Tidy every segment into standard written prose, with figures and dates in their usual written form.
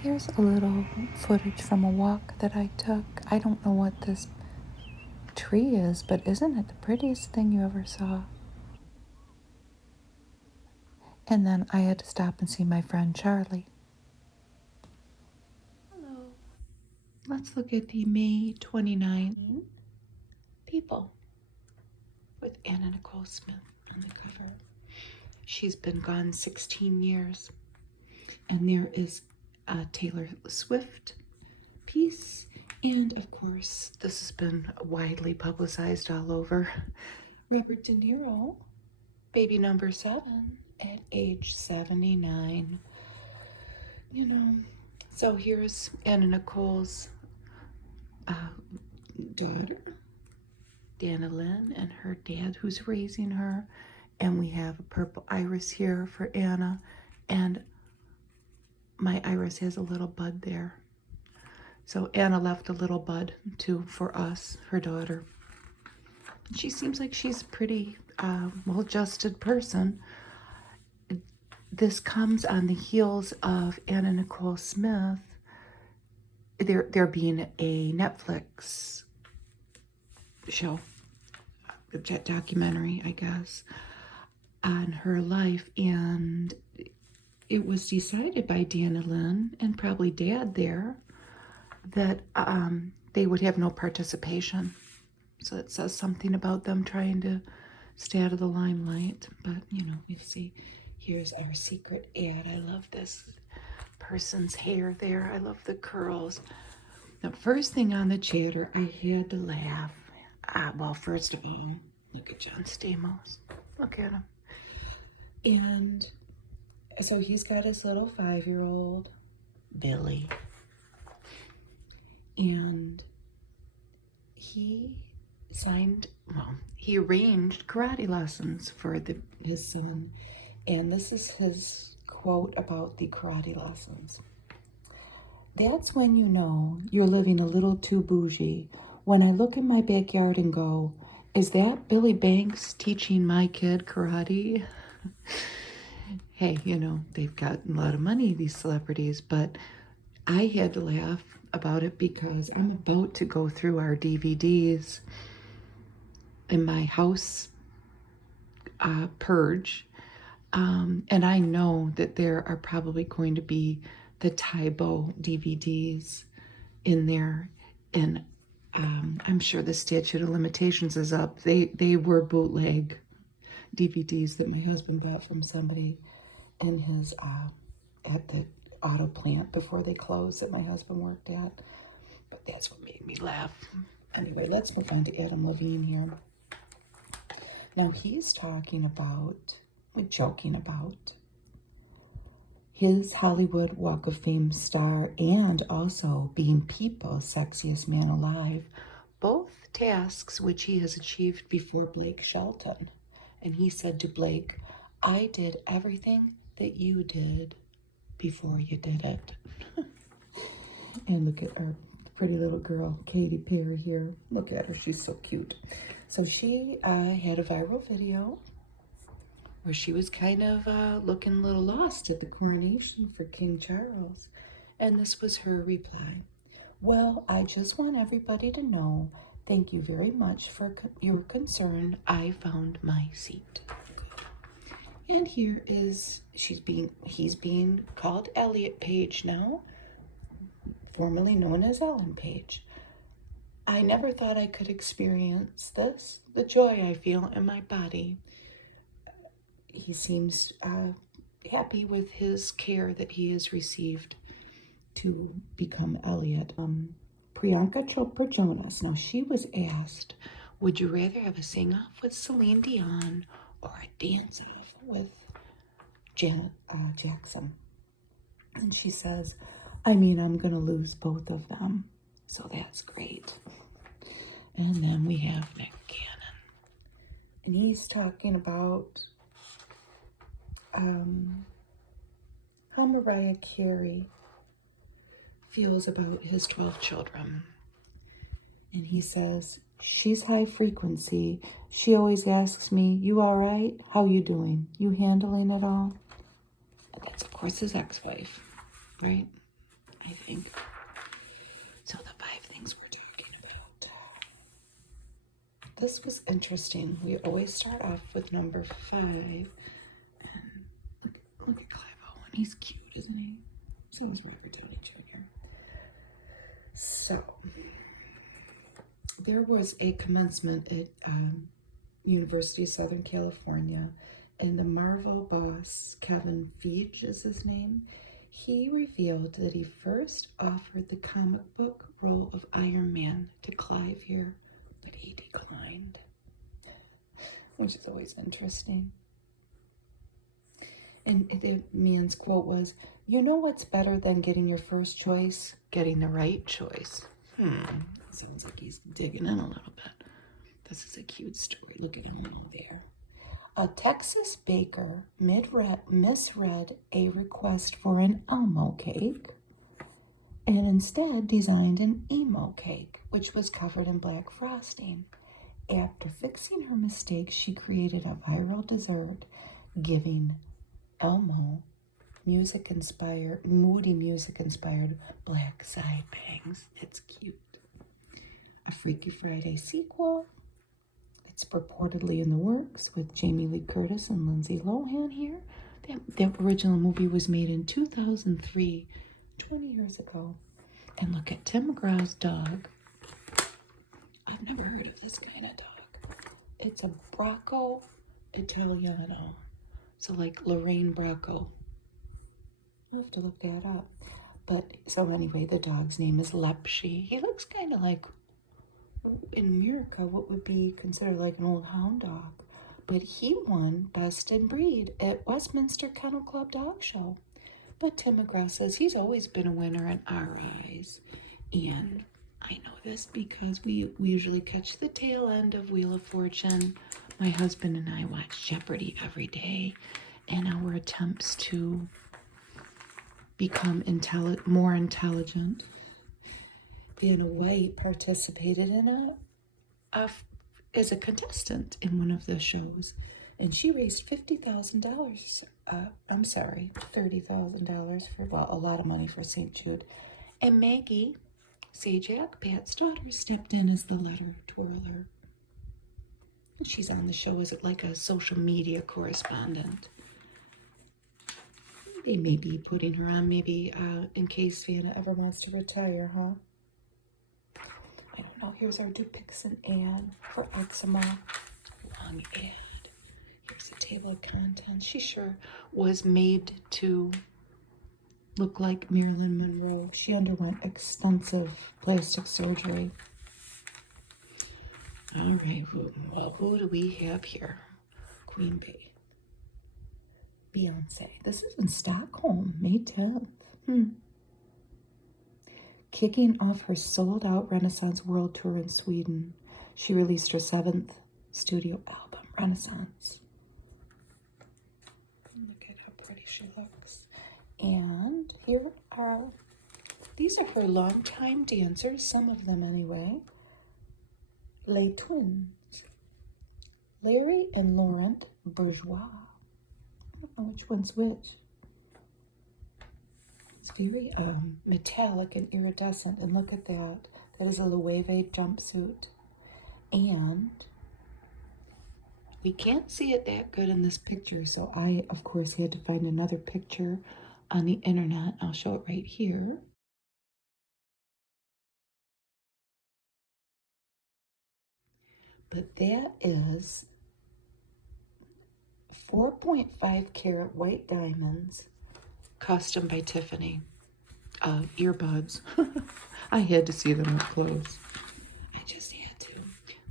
Here's a little footage from a walk that I took. I don't know what this tree is, but isn't it the prettiest thing you ever saw? And then I had to stop and see my friend Charlie. Hello. Let's look at the May 29 People with Anna Nicole Smith on the cover. She's been gone 16 years. And there is a Taylor Swift piece. And of course, this has been widely publicized all over. Robert De Niro, baby number 7 at age 79. You know, so here's Anna Nicole's daughter, Dana Lynn, and her dad who's raising her. And we have a purple iris here for Anna. And my iris has a little bud there. So Anna left a little bud too for us, her daughter. She seems like she's a pretty well-adjusted person. This comes on the heels of Anna Nicole Smith. There being a Netflix show, a documentary, I guess, on her life, and it was decided by Dana Lynn and probably Dad there that they would have no participation. So it says something about them trying to stay out of the limelight. But, you know, you see, here's our secret ad. I love this person's hair there. I love the curls. The first thing on the chatter, I had to laugh. Well, first of all, look at John Stamos. Look at him. And so he's got his little 5-year-old, Billy. And he arranged karate lessons for his son. And this is his quote about the karate lessons. That's when you know you're living a little too bougie. When I look in my backyard and go, is that Billy Banks teaching my kid karate? Hey, you know, they've got a lot of money, these celebrities, but I had to laugh about it because I'm about to go through our DVDs in my house purge. And I know that there are probably going to be the Tybo DVDs in there. And I'm sure the statute of limitations is up. They were bootleg DVDs that my husband bought from somebody in his at the auto plant before they closed that my husband worked at. But that's what made me laugh. Anyway, let's move on to Adam Levine here. Now he's joking about his Hollywood Walk of Fame star and also being People's Sexiest Man Alive, both tasks which he has achieved before Blake Shelton. And he said to Blake, I did everything that you did before you did it. And look at our pretty little girl, Katy Perry here. Look at her, she's so cute. So she had a viral video where she was kind of looking a little lost at the coronation for King Charles. And this was her reply. Well, I just want everybody to know, thank you very much for your concern. I found my seat. And here is, he's being called Elliot Page now, formerly known as Ellen Page. I never thought I could experience this, the joy I feel in my body. He seems happy with his care that he has received to become Elliot. Priyanka Chopra Jonas. Now, she was asked, would you rather have a sing-off with Celine Dion or a dance-off with Janet Jackson? And she says, I mean, I'm going to lose both of them. So that's great. And then we have Nick Cannon. And he's talking about how Mariah Carey feels about his 12 children. And he says, she's high frequency. She always asks me, you all right? How you doing? You handling it all? And that's, of course, his ex-wife, right? I think. So the 5 things we're talking about. This was interesting. We always start off with number 5. And look at Clive Owen. He's cute, isn't he? So is Robert Downey Jr. So there was a commencement at University of Southern California, and the Marvel boss, Kevin Feige is his name, he revealed that he first offered the comic book role of Iron Man to Clive here, but he declined, which is always interesting. And the man's quote was, "You know what's better than getting your first choice? Getting the right choice." Sounds like he's digging in a little bit. This is a cute story. Look at him over there. A Texas baker misread a request for an Elmo cake and instead designed an Emo Cake, which was covered in black frosting. After fixing her mistake, she created a viral dessert, giving Elmo moody music-inspired black side bangs. It's cute. A Freaky Friday sequel. It's purportedly in the works with Jamie Lee Curtis and Lindsay Lohan here. That original movie was made in 2003, 20 years ago. And look at Tim McGraw's dog. I've never heard of this kind of dog. It's a Bracco Italiano. So like Lorraine Bracco. I'll have to look that up. But so anyway, the dog's name is Lepshy. He looks kind of like, in America, what would be considered like an old hound dog. But he won Best in Breed at Westminster Kennel Club Dog Show. But Tim McGraw says he's always been a winner in our eyes. And I know this because we usually catch the tail end of Wheel of Fortune. My husband and I watch Jeopardy every day. And our attempts to become more intelligent. Vanna White participated in as a contestant in one of the shows, and she raised $50,000. $30,000 for, well, a lot of money for St. Jude. And Maggie Sajak, Pat's daughter, stepped in as the letter twirler. And she's on the show as like a social media correspondent. They may be putting her on maybe in case Vanna ever wants to retire, huh? I don't know. Here's our Dupixent ad for eczema. Long ad. Here's a table of contents. She sure was made to look like Marilyn Monroe. She underwent extensive plastic surgery. All right. Well, who do we have here? Queen Bee. Beyonce. This is in Stockholm, May 10th. Kicking off her sold-out Renaissance World Tour in Sweden, she released her 7th studio album, Renaissance. Look at how pretty she looks. And these are her longtime dancers, some of them anyway. Les Twins, Larry and Laurent Bourgeois. I don't know which one's which. It's very metallic and iridescent, and look at that. That is a Loewe jumpsuit. And we can't see it that good in this picture, so I, of course, had to find another picture on the internet. I'll show it right here. But that is 4.5 carat white diamonds, custom by Tiffany. Earbuds. I had to see them up close. I just had to.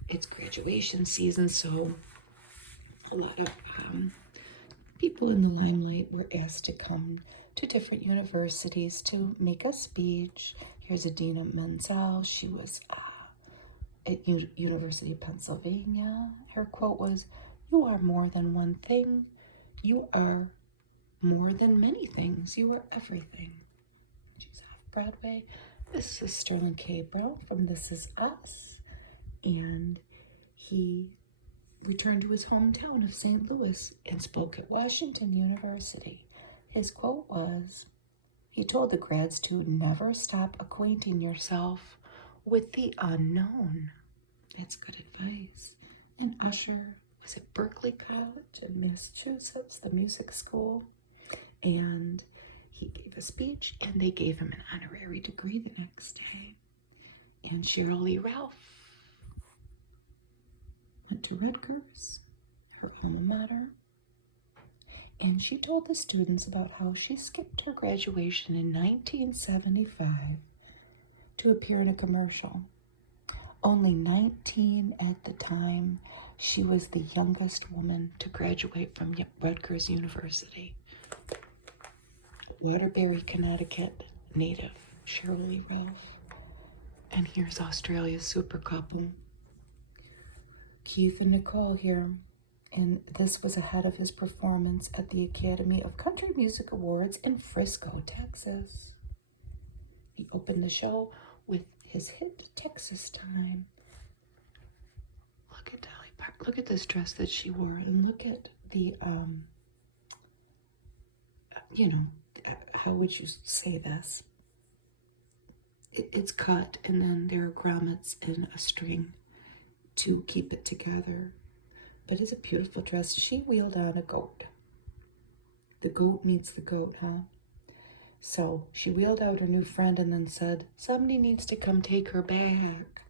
It's graduation season, so a lot of people in the limelight were asked to come to different universities to make a speech. Here's Adina Menzel. She was at University of Pennsylvania. Her quote was, "You are more than one thing. You are more than many things. You are everything." She's off Broadway. This is Sterling K. Brown from This Is Us. And he returned to his hometown of St. Louis and spoke at Washington University. His quote was, He told the grads to never stop acquainting yourself with the unknown. That's good advice. And Usher was at Berkeley College in Massachusetts, the music school. And he gave a speech, and they gave him an honorary degree the next day. And Cheryl Lee Ralph went to Rutgers, her alma mater, and she told the students about how she skipped her graduation in 1975 to appear in a commercial. Only 19 at the time, she was the youngest woman to graduate from Rutgers University. Waterbury, Connecticut native Cheryl Lee Ralph. And here's Australia's super couple, Keith and Nicole here. And this was ahead of his performance at the Academy of Country Music Awards in Frisco, Texas. He opened the show with his hit Texas Time. Look at Dolly Parton. Look at this dress that she wore, and look at the, how would you say this? It's cut, and then there are grommets and a string to keep it together. But it's a beautiful dress. She wheeled on a goat. The goat meets the goat, huh? So she wheeled out her new friend and then said, somebody needs to come take her back.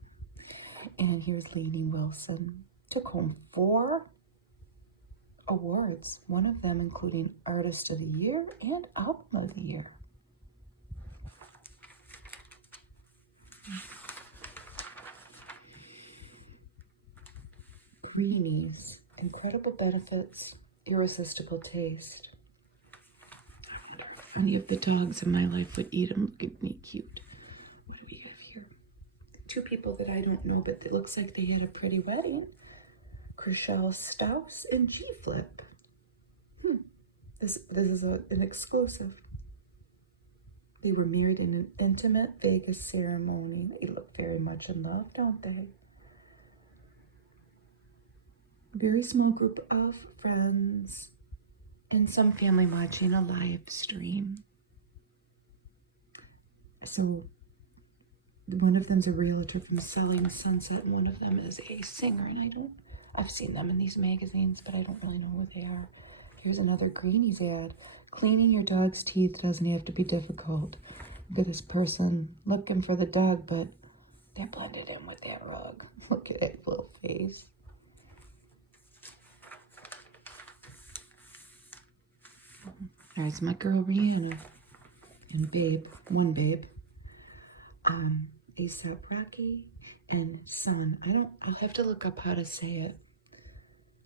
And here's Lainey Wilson. Took home 4 awards, one of them including Artist of the Year and Album of the Year. Greenies, incredible benefits, irresistible taste. I wonder if any of the dogs in my life would eat them. Look at me, cute. What do we have here? 2 people that I don't know, but it looks like they had a pretty wedding. Chriselle Staus and G-Flip. This is an exclusive. They were married in an intimate Vegas ceremony. They look very much in love, don't they? Very small group of friends and some family watching a live stream. So one of them's a realtor from Selling Sunset, and one of them is a singer, and I've seen them in these magazines, but I don't really know who they are. Here's another Greenies ad. Cleaning your dog's teeth doesn't have to be difficult. Look at this person looking for the dog, but they're blended in with that rug. Look at that little face. There's my girl Rihanna and one babe. A$AP Rocky and son. I'll have to look up how to say it.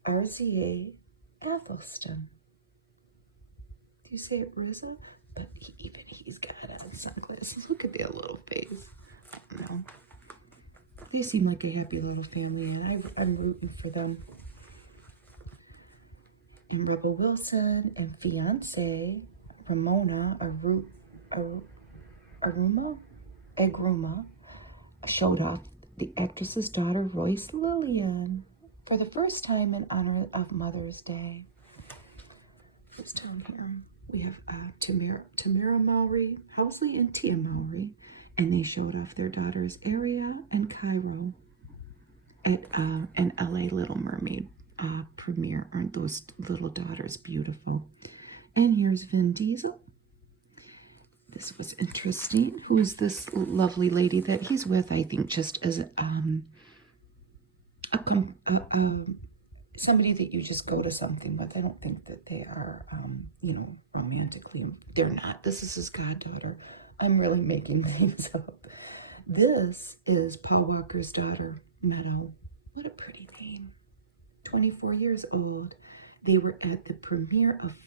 RZA Athelston. Do you say it RZA? But even he's got on sunglasses. Look at that little face. No. They seem like a happy little family, and I'm rooting for them. And Rebel Wilson and fiance Ramona Agruma showed off the actress's daughter Royce Lillian for the first time in honor of Mother's Day. It's down here. We have Tamara Mowry, Housley and Tia Mowry, and they showed off their daughters Ariel and Cairo at an LA Little Mermaid premiere. Aren't those little daughters beautiful? And here's Vin Diesel. This was interesting. Who's this lovely lady that he's with? I think just as somebody that you just go to something with. I don't think that they are, romantically. They're not. This is his goddaughter. I'm really making names up. This is Paul Walker's daughter, Meadow. What a pretty name. 24 years old. They were at the premiere of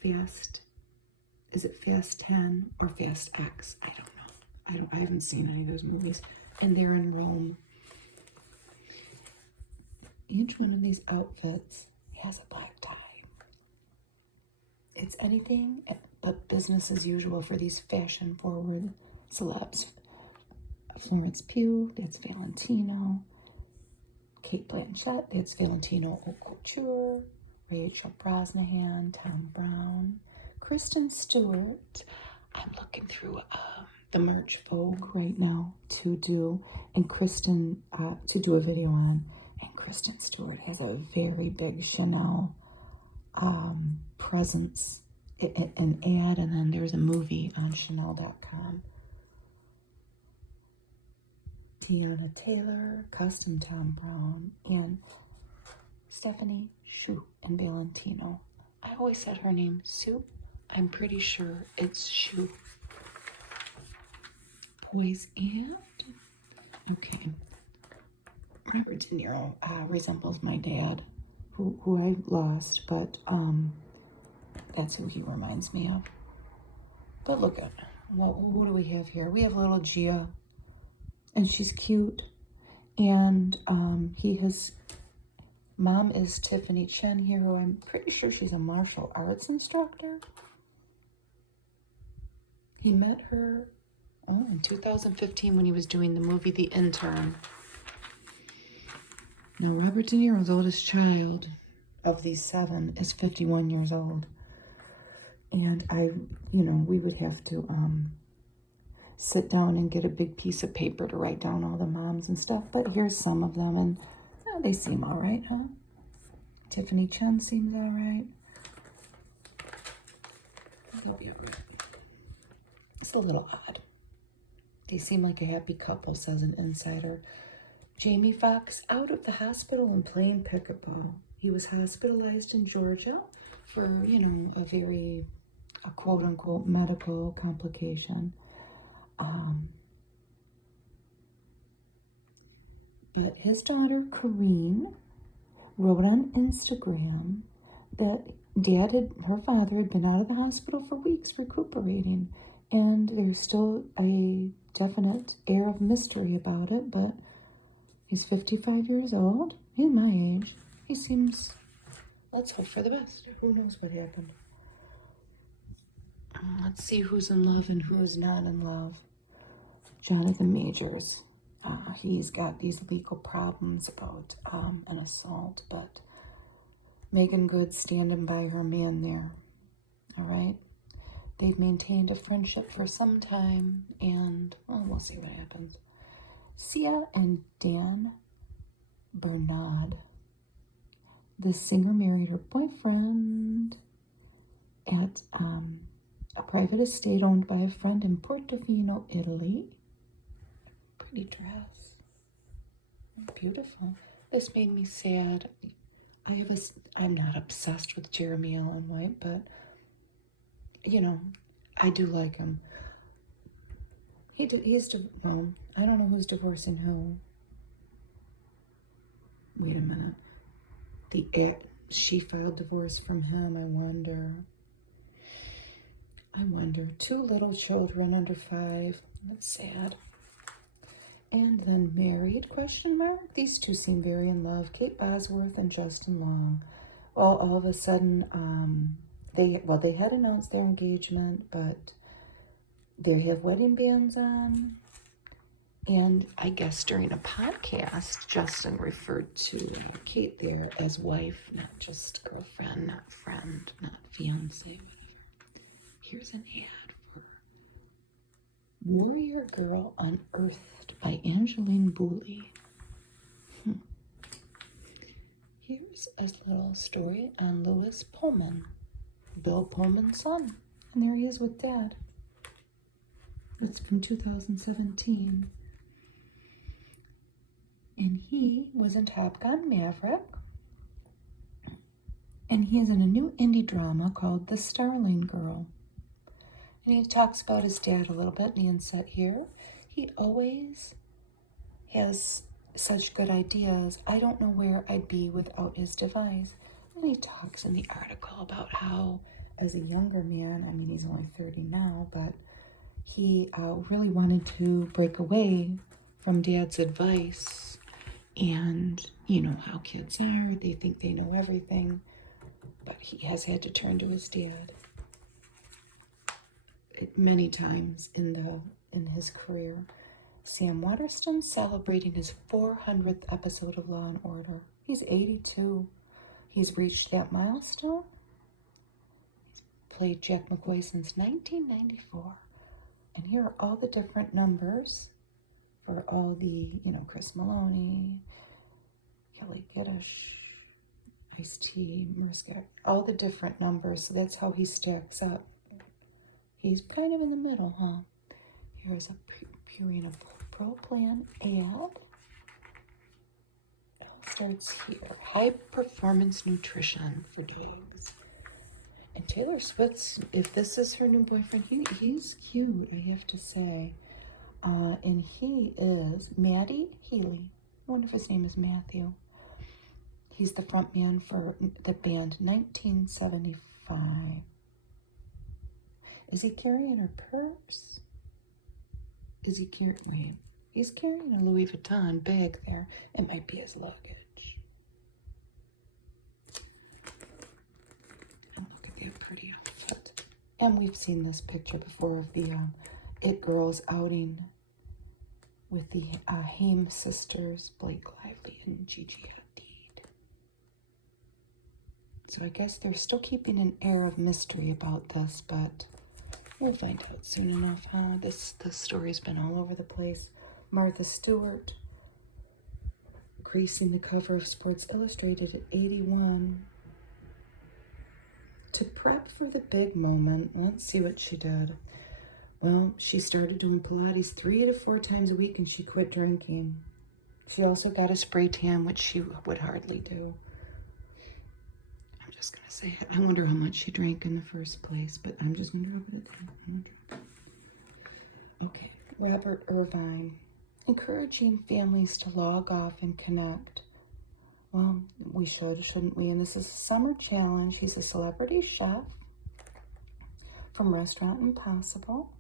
Is it Fast 10 or Fast X? I don't know. I haven't seen any of those movies. And they're in Rome. Each one of these outfits has a black tie. It's anything but business as usual for these fashion-forward celebs. Florence Pugh, that's Valentino. Kate Blanchett, that's Valentino Haute Couture. Rachel Brosnahan, Tom Brown. Kristen Stewart. I'm looking through the March Vogue right now to do, and Kristen, to do a video on, and Kristen Stewart has a very big Chanel presence, an ad, and then there's a movie on Chanel.com. Tiana Taylor, Custom Tom Brown, and Stephanie Shu and Valentino. I always said her name Sue. I'm pretty sure it's Shu. Boys and okay. Robert De Niro resembles my dad, who I lost, but that's who he reminds me of. But look at who do we have here? We have little Gia, and she's cute, and mom is Tiffany Chen here, who I'm pretty sure she's a martial arts instructor. He met her in 2015 when he was doing the movie The Intern. Now, Robert De Niro's oldest child of these 7 is 51 years old. And we would have to sit down and get a big piece of paper to write down all the moms and stuff. But here's some of them, and they seem all right, huh? Tiffany Chen seems all right. They'll be all right. It's a little odd. They seem like a happy couple, says an insider. Jamie Foxx out of the hospital and playing pickleball. He was hospitalized in Georgia for, a quote-unquote medical complication. But his daughter, Kareen, wrote on Instagram that her father had been out of the hospital for weeks recuperating, and there's still a definite air of mystery about it, but he's 55 years old. He's my age. He seems, let's hope for the best. Who knows what happened? Let's see who's in love and who's not in love. Jonathan Majors. He's got these legal problems about an assault, but Megan Good standing by her man there. All right? They've maintained a friendship for some time, and we'll see what happens. Sia and Dan Bernard. The singer married her boyfriend at a private estate owned by a friend in Portofino, Italy. Pretty dress. Beautiful. This made me sad. I'm not obsessed with Jeremy Allen White, but I do like him. I don't know who's divorcing who. Wait a minute. She filed divorce from him, I wonder. 2 little children under 5. That's sad. And then married, ? These two seem very in love. Kate Bosworth and Justin Long. Well, all of a sudden, they had announced their engagement, but they have wedding bands on. And I guess during a podcast, Justin referred to Kate there as wife, not just girlfriend, not friend, not fiance, whatever. Here's an ad for Warrior Girl Unearthed by Angeline Booley. Here's a little story on Louis Pullman, Bill Pullman's son. And there he is with Dad. It's from 2017. And he was in Top Gun Maverick. And he is in a new indie drama called The Starling Girl. And he talks about his dad a little bit in the inset here. He always has such good ideas. I don't know where I'd be without his device. And he talks in the article about how, as a younger man, he's only 30 now, but he really wanted to break away from Dad's advice. And how kids are, they think they know everything. But he has had to turn to his dad many times in his career. Sam Waterston celebrating his 400th episode of Law & Order. He's 82. He's reached that milestone. He's played Jack McCoy since 1994. And here are all the different numbers for all the, Chris Maloney, Kelly Geddes, Ice-T, Mariska, all the different numbers. So that's how he stacks up. He's kind of in the middle, huh? Here's a Purina Pro Plan ad. It all starts here. High performance nutrition for dogs. And Taylor Swift's, if this is her new boyfriend, he's cute, I have to say. And he is Matty Healy. I wonder if his name is Matthew. He's the front man for the band 1975. Is he carrying her purse? Is he carrying, wait, he's carrying a Louis Vuitton bag there. It might be his luggage. Oh, look at that pretty outfit. And we've seen this picture before of the It Girls outing with the Haim sisters, Blake Lively and Gigi Hadid. So I guess they're still keeping an air of mystery about this, but we'll find out soon enough, huh? This story's been all over the place. Martha Stewart gracing the cover of Sports Illustrated at 81. To prep for the big moment, let's see what she did. Well, she started doing Pilates 3 to 4 times a week and she quit drinking. She also got a spray tan, which she would hardly do. I'm just going to say it. I wonder how much she drank in the first place, but I'm just going to drop it. Okay, Robert Irvine. Encouraging families to log off and connect. Well, we should, shouldn't we? And this is a summer challenge. He's a celebrity chef from Restaurant Impossible.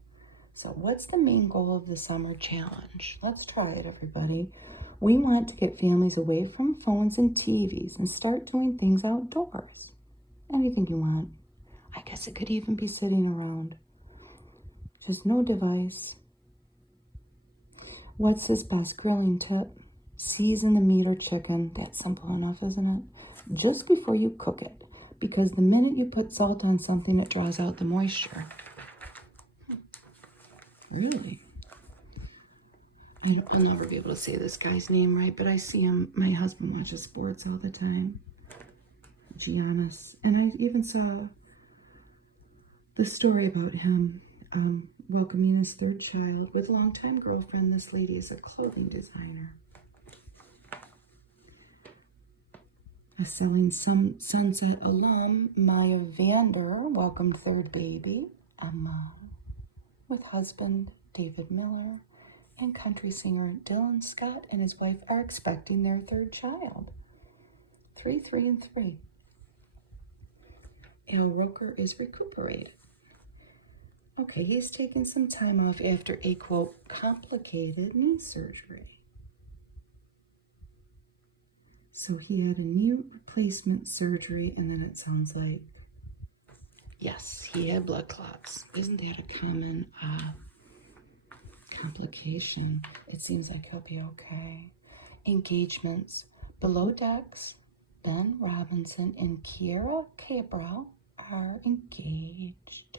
So what's the main goal of the summer challenge? Let's try it, everybody. We want to get families away from phones and TVs and start doing things outdoors. Anything you want. I guess it could even be sitting around. Just no device. What's his best grilling tip? Season the meat or chicken. That's simple enough, isn't it? Just before you cook it. Because the minute you put salt on something, it draws out the moisture. Really? I'll never be able to say this guy's name right, but I see him. My husband watches sports all the time. Giannis. And I even saw the story about him welcoming his 3rd child with a longtime girlfriend. This lady is a clothing designer. A Selling Sunset alum, Maya Vander, welcomed 3rd baby, Emma, with husband David Miller, and country singer Dylan Scott and his wife are expecting their 3rd child. 3, 3, and 3. Al Roker is recuperating. Okay, he's taken some time off after a, quote, complicated knee surgery. So he had a knee replacement surgery, and then it sounds like, yes, he had blood clots. Isn't that a common complication? It seems like he'll be okay. Engagements. Below Decks, Ben Robinson and Kiera Cabral are engaged.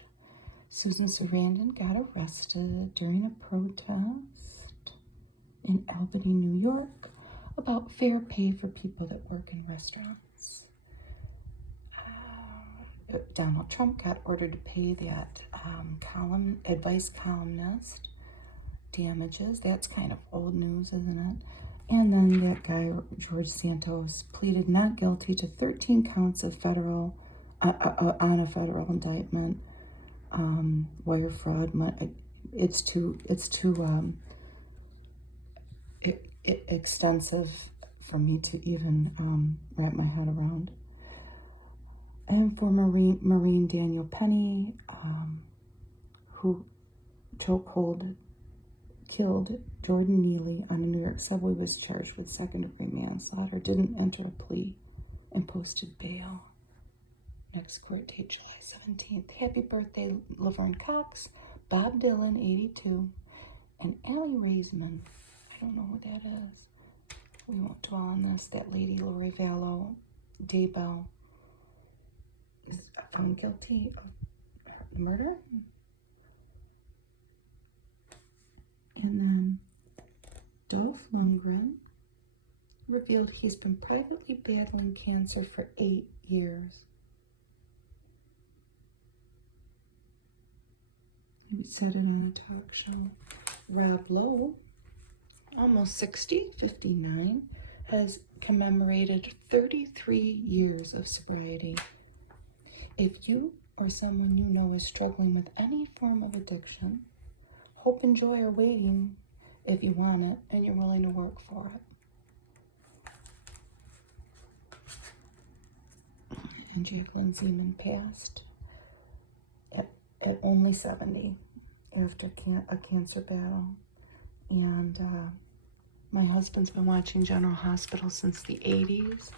Susan Sarandon got arrested during a protest in Albany, New York, about fair pay for people that work in restaurants. Donald Trump got ordered to pay that advice columnist damages. That's kind of old news, isn't it? And then that guy, George Santos, pleaded not guilty to 13 counts of federal, on a federal indictment. Wire fraud. It's too extensive for me to even wrap my head around. And for Marine Daniel Penny, who chokehold killed Jordan Neely on a New York subway, was charged with second-degree manslaughter, didn't enter a plea, and posted bail. Next court date, July 17th. Happy birthday, Laverne Cox, Bob Dylan, 82, and Allie Raisman. I don't know who that is. We won't dwell on this. That lady, Lori Vallow, Daybell, is found guilty of the murder. And then Dolph Lundgren revealed he's been privately battling cancer for 8 years. He said it on a talk show. Rob Lowe, almost 60, 59, has commemorated 33 years of sobriety. If you or someone you know is struggling with any form of addiction, hope and joy are waiting if you want it and you're willing to work for it. And Jacqueline Zeman passed at only 70 after a cancer battle. And my husband's been watching General Hospital since the 80s.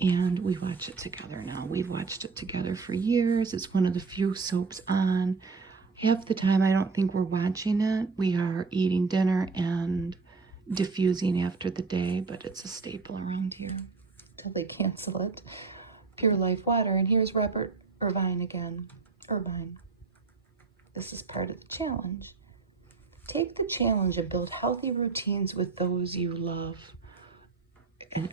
And we watch it together now. We've watched it together for years. It's one of the few soaps on. Half the time, I don't think we're watching it. We are eating dinner and diffusing after the day, but it's a staple around here until they cancel it. Pure Life Water. And here's Robert Irvine again. Irvine. This is part of the challenge. Take the challenge and build healthy routines with those you love. And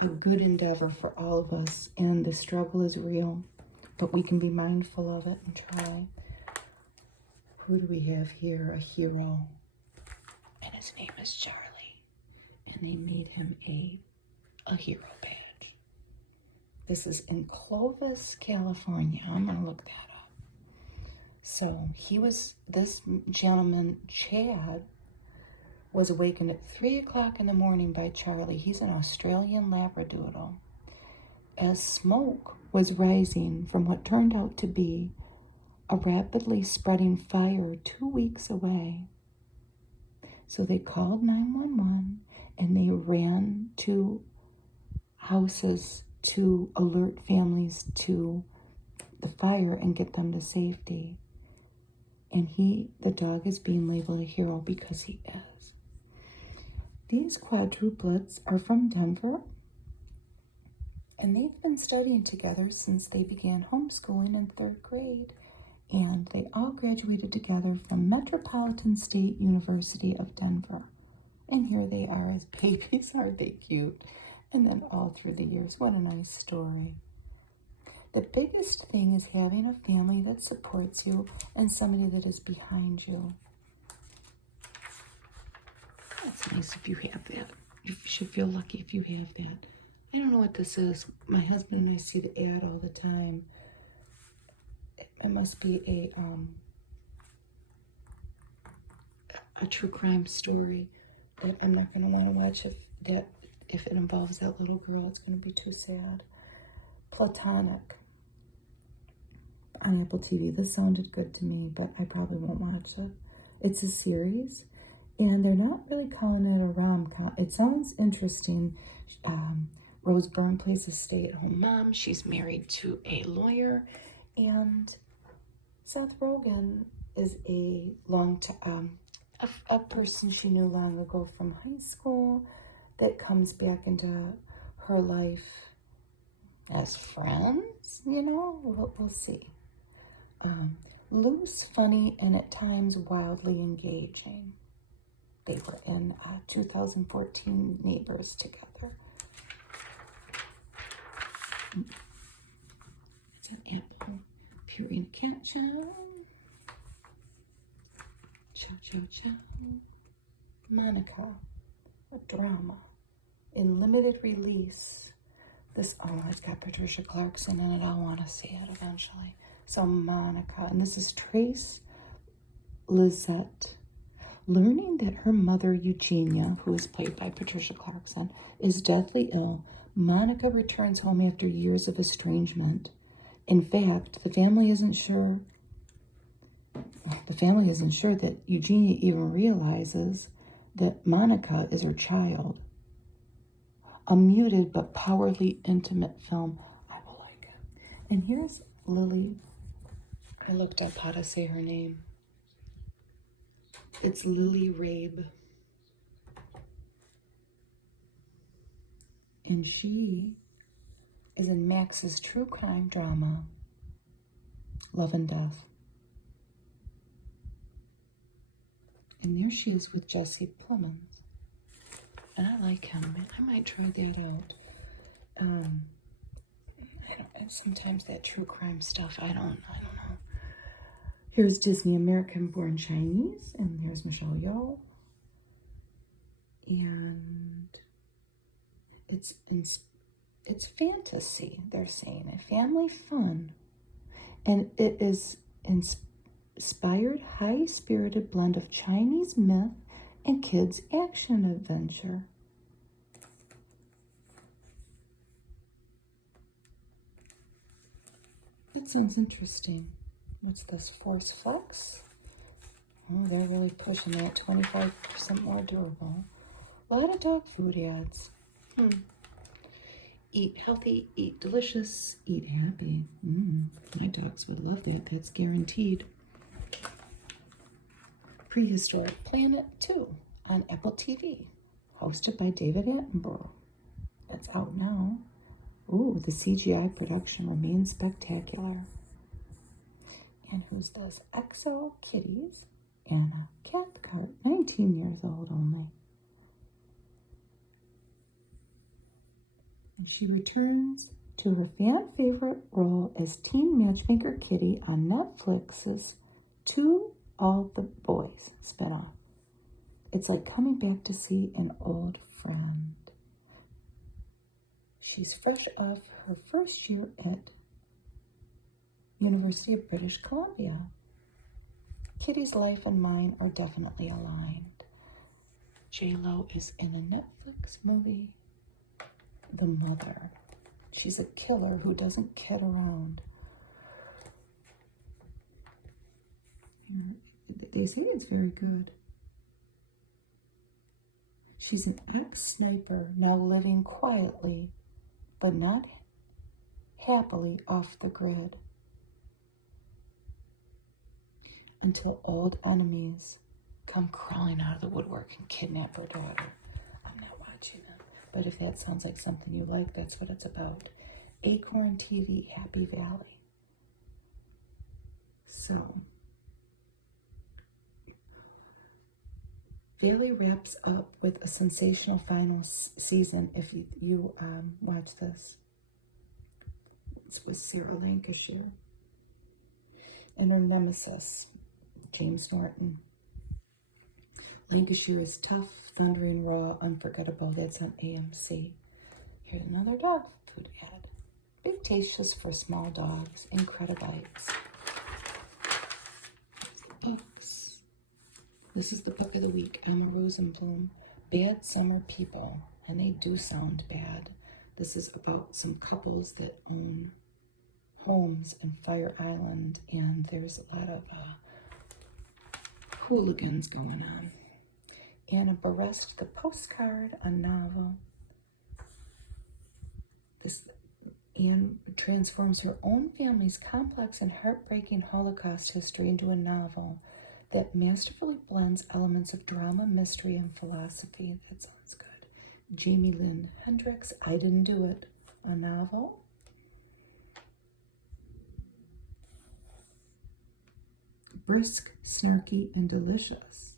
a good endeavor for all of us. And the struggle is real, but we can be mindful of it and try. Who do we have here? A hero. And his name is Charlie. And they made him a hero badge. This is in Clovis, California. I'm going to look that up. So this gentleman, Chad, was awakened at 3 o'clock in the morning by Charlie. He's an Australian Labradoodle. As smoke was rising from what turned out to be a rapidly spreading fire 2 weeks away. So they called 911 and they ran to houses to alert families to the fire and get them to safety. And the dog is being labeled a hero because he is. These quadruplets are from Denver, and they've been studying together since they began homeschooling in 3rd grade. And they all graduated together from Metropolitan State University of Denver. And here they are as babies. Aren't they cute? And then all through the years. What a nice story. The biggest thing is having a family that supports you and somebody that is behind you. That's nice if you have that. You should feel lucky if you have that. I don't know what this is. My husband and I see the ad all the time. It must be a true crime story that I'm not going to want to watch if it involves that little girl. It's going to be too sad. Platonic on Apple TV. This sounded good to me, but I probably won't watch it. It's a series, and they're not really calling it a rom-com. It sounds interesting. Rose Byrne plays a stay-at-home mom. She's married to a lawyer, and Seth Rogen is a person she knew long ago from high school that comes back into her life as friends. We'll see. Loose, funny, and at times wildly engaging. They were in 2014 Neighbors together. It's an apple. Purina Cat Chow. Chow, chow, chow. Monica. A drama. In limited release. It's got Patricia Clarkson in it. I'll want to see it eventually. So Monica. And this is Trace Lizette. Learning that her mother, Eugenia, who is played by Patricia Clarkson, is deathly ill, Monica returns home after years of estrangement. In fact, the family isn't sure that Eugenia even realizes that Monica is her child. A muted but powerfully intimate film. I will like it. And here's Lily. I looked up how to say her name. It's Lily Rabe. And she is in Max's true crime drama, Love and Death. And there she is with Jesse Pullman. And I like him. I might try that out. Sometimes that true crime stuff, I don't know. Here's Disney American Born Chinese, and here's Michelle Yeoh. And it's fantasy, they're saying, a family fun. And it is inspired, high-spirited blend of Chinese myth and kids' action adventure. That sounds interesting. What's this, Force Foxx? Oh, they're really pushing that, 25% more durable. A lot of dog food ads. Eat healthy, eat delicious, eat happy. My dogs would love that. That's guaranteed. Prehistoric Planet 2 on Apple TV, hosted by David Attenborough. It's out now. Ooh, the CGI production remains spectacular. And who's this? XO Kitties, Anna Cathcart, 19 years old only. And she returns to her fan favorite role as teen matchmaker Kitty on Netflix's To All the Boys spinoff. It's like coming back to see an old friend. She's fresh off her first year at University of British Columbia. Kitty's life and mine are definitely aligned. J-Lo is in a Netflix movie, The Mother. She's a killer who doesn't kid around. They say it's very good. She's an ex-sniper now living quietly, but not happily off the grid, until old enemies come crawling out of the woodwork and kidnap her daughter. I'm not watching it, but if that sounds like something you like, that's what it's about. Acorn TV, Happy Valley. So, Valley wraps up with a sensational final season if you watch this. It's with Sarah Lancashire and her nemesis, James Norton. Lancashire is tough, thundering, raw, unforgettable. That's on AMC. Here's another dog food ad. Big tasteless for small dogs. Incredibites. Books. This is the book of the week. Emma Rosenblum. Bad Summer People. And they do sound bad. This is about some couples that own homes in Fire Island, and there's a lot of hooligans going on. Anna Barrest, The Postcard, a novel. Anne transforms her own family's complex and heartbreaking Holocaust history into a novel that masterfully blends elements of drama, mystery, and philosophy. That sounds good. Jamie Lynn Hendricks, I Didn't Do It, a novel. Brisk, snarky, and delicious.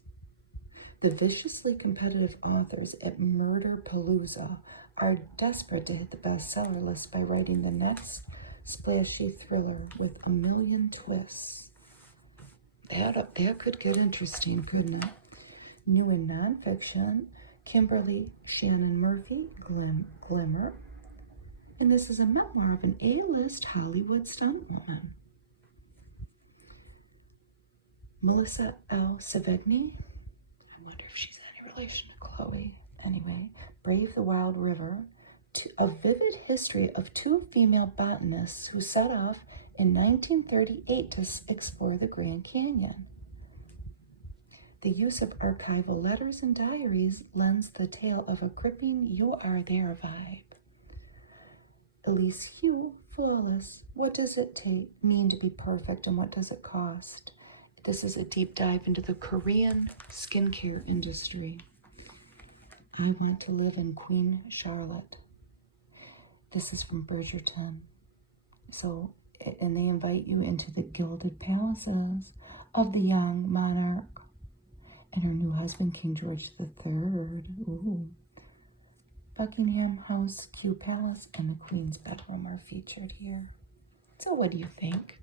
The viciously competitive authors at Murder Palooza are desperate to hit the bestseller list by writing the next splashy thriller with a million twists. That could get interesting, couldn't it? New in nonfiction, Kimberly Shannon Murphy, Glimmer. And this is a memoir of an A-list Hollywood stuntwoman. Melissa L. Savigny. I wonder if she's any relation to Chloe. Anyway, Brave the Wild River. A vivid history of two female botanists who set off in 1938 to explore the Grand Canyon. The use of archival letters and diaries lends the tale of a gripping You Are There vibe. Elise Hugh, Flawless. What does it mean to be perfect, and what does it cost? This is a deep dive into the Korean skincare industry. I Want to Live in Queen Charlotte. This is from Bridgerton. So, and they invite you into the gilded palaces of the young monarch and her new husband, King George III. Ooh. Buckingham House, Kew Palace, and the Queen's bedroom are featured here. So what do you think?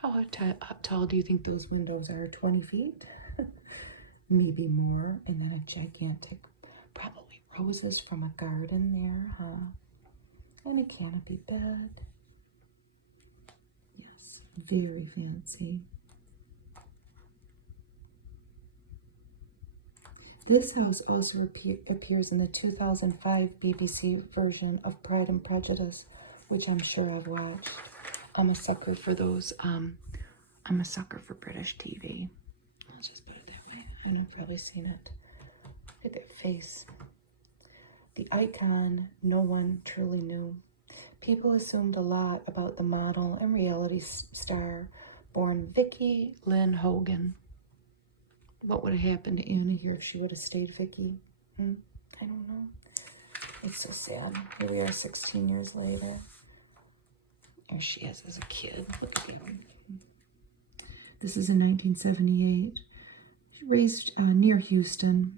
How tall do you think those windows are? 20 feet? Maybe more. And then a gigantic, probably roses from a garden there, huh? And a canopy bed. Yes, very fancy. This house also appears in the 2005 BBC version of Pride and Prejudice, which I'm sure I've watched. I'm a sucker for those. I'm a sucker for British TV. Let's just put it that way. I know I've probably seen it. Look at that face. The icon no one truly knew. People assumed a lot about the model and reality star born Vicky Lynn Hogan. What would have happened to Anna here if she would have stayed Vicky? I don't know. It's so sad. Here we are 16 years later. There she is as a kid. Look at that. This is in 1978. She raised near Houston.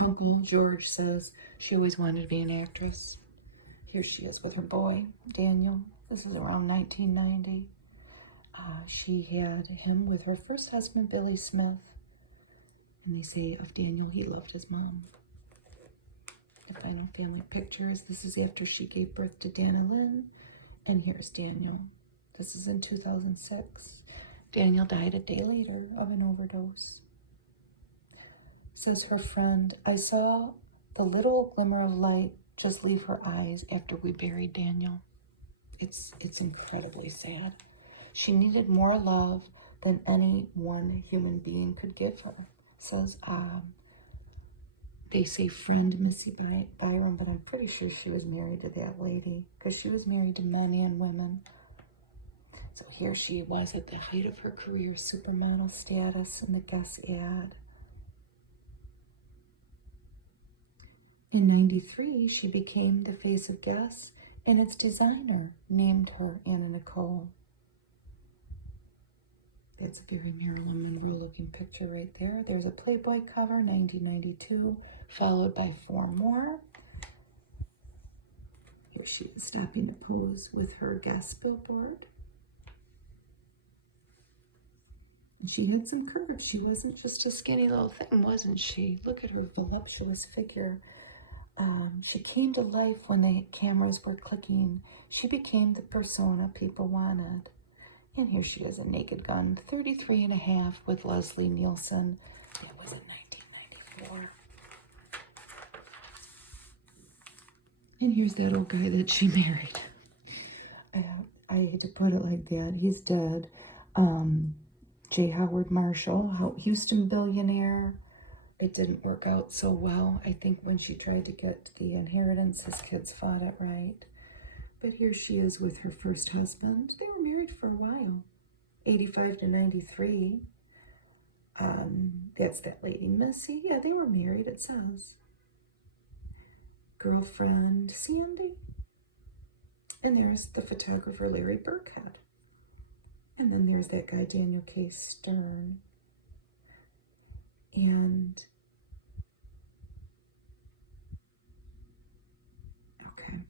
Uncle George says she always wanted to be an actress. Here she is with her boy, Daniel. This is around 1990. She had him with her first husband, Billy Smith. And they say of Daniel, he loved his mom. The final family pictures. This is after she gave birth to Dana Lynn. And here's Daniel. This is in 2006. Daniel died a day later of an overdose. Says her friend, I saw the little glimmer of light just leave her eyes after we buried Daniel. It's incredibly sad. She needed more love than any one human being could give her. Says, they say friend Missy Byron, but I'm pretty sure she was married to that lady because she was married to men and women. So here she was at the height of her career, supermodel status in the Guess ad. In 93, she became the face of Guess, and its designer named her Anna Nicole. That's a very Marilyn Monroe-looking picture right there. There's a Playboy cover, 1992, followed by 4 more. Here she is stopping to pose with her Guess billboard. And she had some curves. She wasn't just a skinny little thing, wasn't she? Look at her voluptuous figure. She came to life when the cameras were clicking. She became the persona people wanted. And here she is, a naked gun, 33 and a half with Leslie Nielsen. It was in 1994. And here's that old guy that she married. I hate to put it like that. He's dead. J. Howard Marshall, Houston billionaire. It didn't work out so well. I think when she tried to get the inheritance, his kids fought it right. But here she is with her first husband. They were married for a while, 85 to 93. That's that lady, Missy. Yeah, they were married, it says. Girlfriend, Sandy. And there's the photographer, Larry Burkhead. And then there's that guy, Daniel K. Stern. And, okay.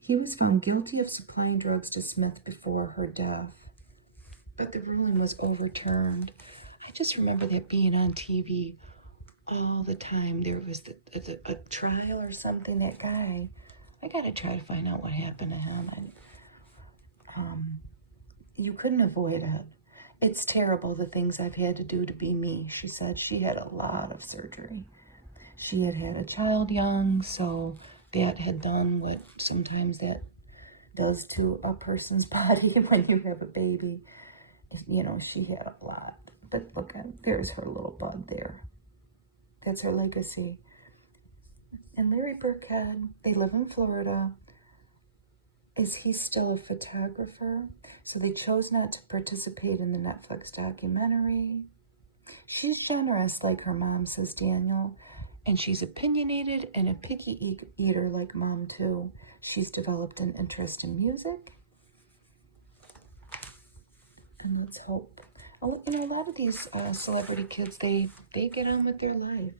He was found guilty of supplying drugs to Smith before her death, but the ruling was overturned. I just remember that being on TV all the time. There was a trial or something. That guy, I got to try to find out what happened to him. And you couldn't avoid it. It's terrible, the things I've had to do to be me, she said. She had a lot of surgery. She had had a child young, so that had done what sometimes that does to a person's body when you have a baby. You know, she had a lot. But look, there's her little bud there. That's her legacy. And Larry Burkhead, they live in Florida. Is he still a photographer? So they chose not to participate in the Netflix documentary. She's generous like her mom, says Daniel. And she's opinionated and a picky eater like mom too. She's developed an interest in music. And let's hope. Oh, you know, a lot of these celebrity kids, they get on with their life.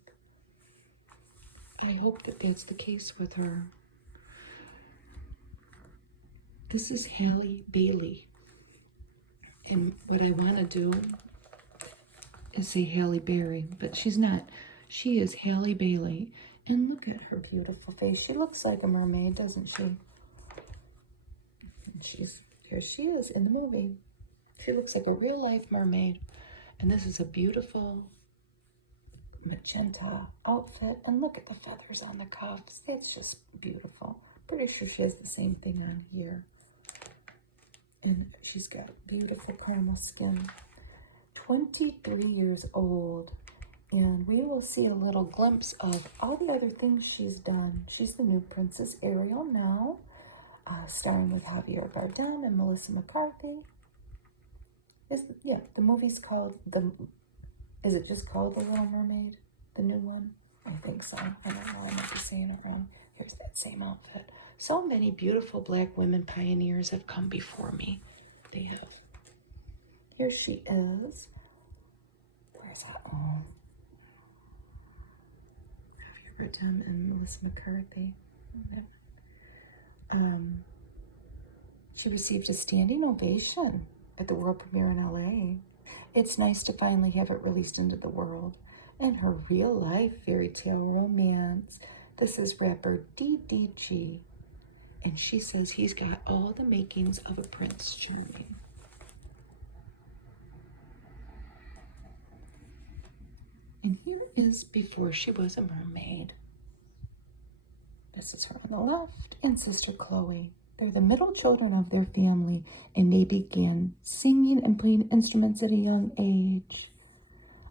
I hope that that's the case with her. This is Halle Bailey. And what I want to do is say Halle Berry, but she's not. She is Halle Bailey. And look at her beautiful face. She looks like a mermaid, doesn't she? And here she is in the movie. She looks like a real life mermaid. And this is a beautiful magenta outfit. And look at the feathers on the cuffs. It's just beautiful. Pretty sure she has the same thing on here. And she's got beautiful caramel skin. 23 years old. And we will see a little glimpse of all the other things she's done. She's the new Princess Ariel now, starring with Javier Bardem and Melissa McCarthy. The movie's called is it just called The Little Mermaid? The new one? I think so. I don't know, I might be saying it wrong. Here's that same outfit. So many beautiful black women pioneers have come before me. They have. Here she is. Where's that? Oh. Javier Bardem and Melissa McCarthy. She received a standing ovation at the world premiere in LA. It's nice to finally have it released into the world. And her real life fairy tale romance. This is rapper DDG. And she says he's got all the makings of a Prince Charming. And here is before she was a mermaid. This is her on the left, and sister Chloe. They're the middle children of their family, and they began singing and playing instruments at a young age.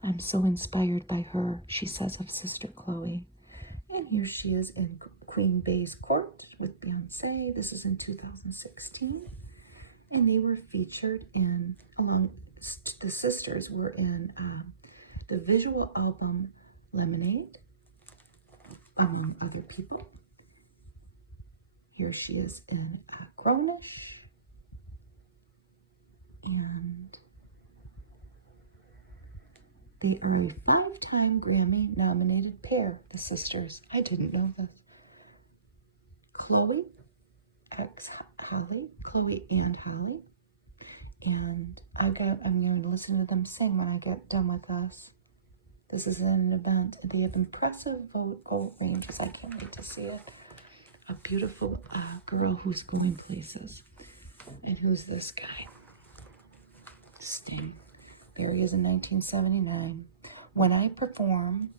I'm so inspired by her, she says of sister Chloe. And here she is in Queen Bey's Court with Beyonce. This is in 2016. And they were featured in, the sisters were in the visual album Lemonade, among other people. Here she is in Grownish. And they are a 5-time Grammy-nominated pair, the sisters. I didn't know this. Chloe and Halle. And I'm going to listen to them sing when I get done with this. This is an event. They have impressive vote ranges. I can't wait to see it. A beautiful girl who's going places. And who's this guy? Sting. There he is in 1979. When I perform,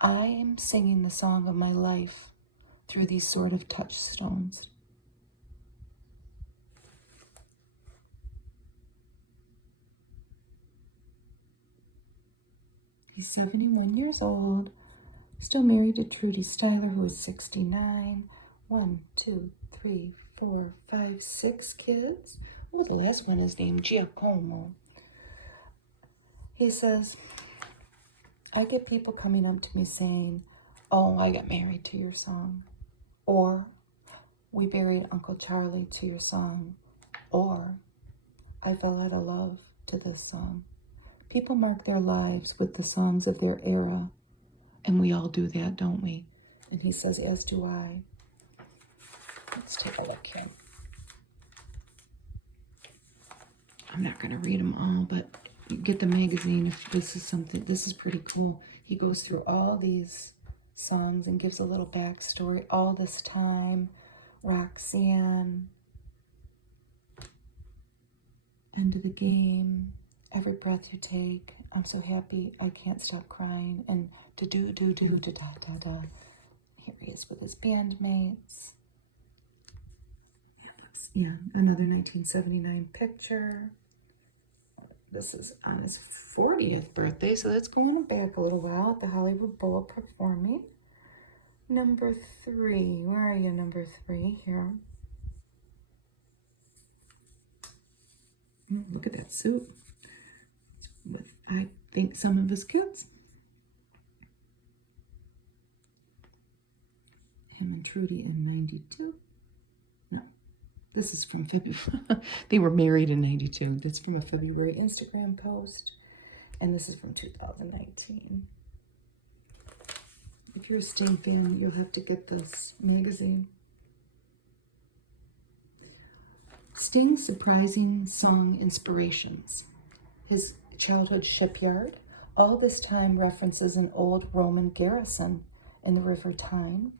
I am singing the song of my life through these sort of touchstones. He's 71 years old, still married to Trudy Styler, who is 69. 1, 2, 3, 4, 5, 6 kids. Oh, the last one is named Giacomo. He says, I get people coming up to me saying, oh, I got married to your song. Or, we buried Uncle Charlie to your song. Or, I fell out of love to this song. People mark their lives with the songs of their era. And we all do that, don't we? And he says, as do I. Let's take a look here. I'm not going to read them all, but get the magazine if this is something. This is pretty cool. He goes through all these songs and gives a little backstory. All This Time, Roxanne, End of the Game, Every Breath You Take, I'm So Happy, I Can't Stop Crying, and da-da-da-da. Here he is with his bandmates. Yeah, another 1979 picture. This is on his 40th birthday, so that's going back a little while at the Hollywood Bowl performing. Number 3, where are you, number 3? Here. Oh, look at that suit. With, I think, some of his kids. Him and Trudy in 92. No, This is from February. They were married in 92. That's from a February Instagram post. And this is from 2019. If you're a Sting fan, you'll have to get this magazine. Sting's surprising song inspirations. His childhood shipyard. All this time references an old Roman garrison in the River Tyne.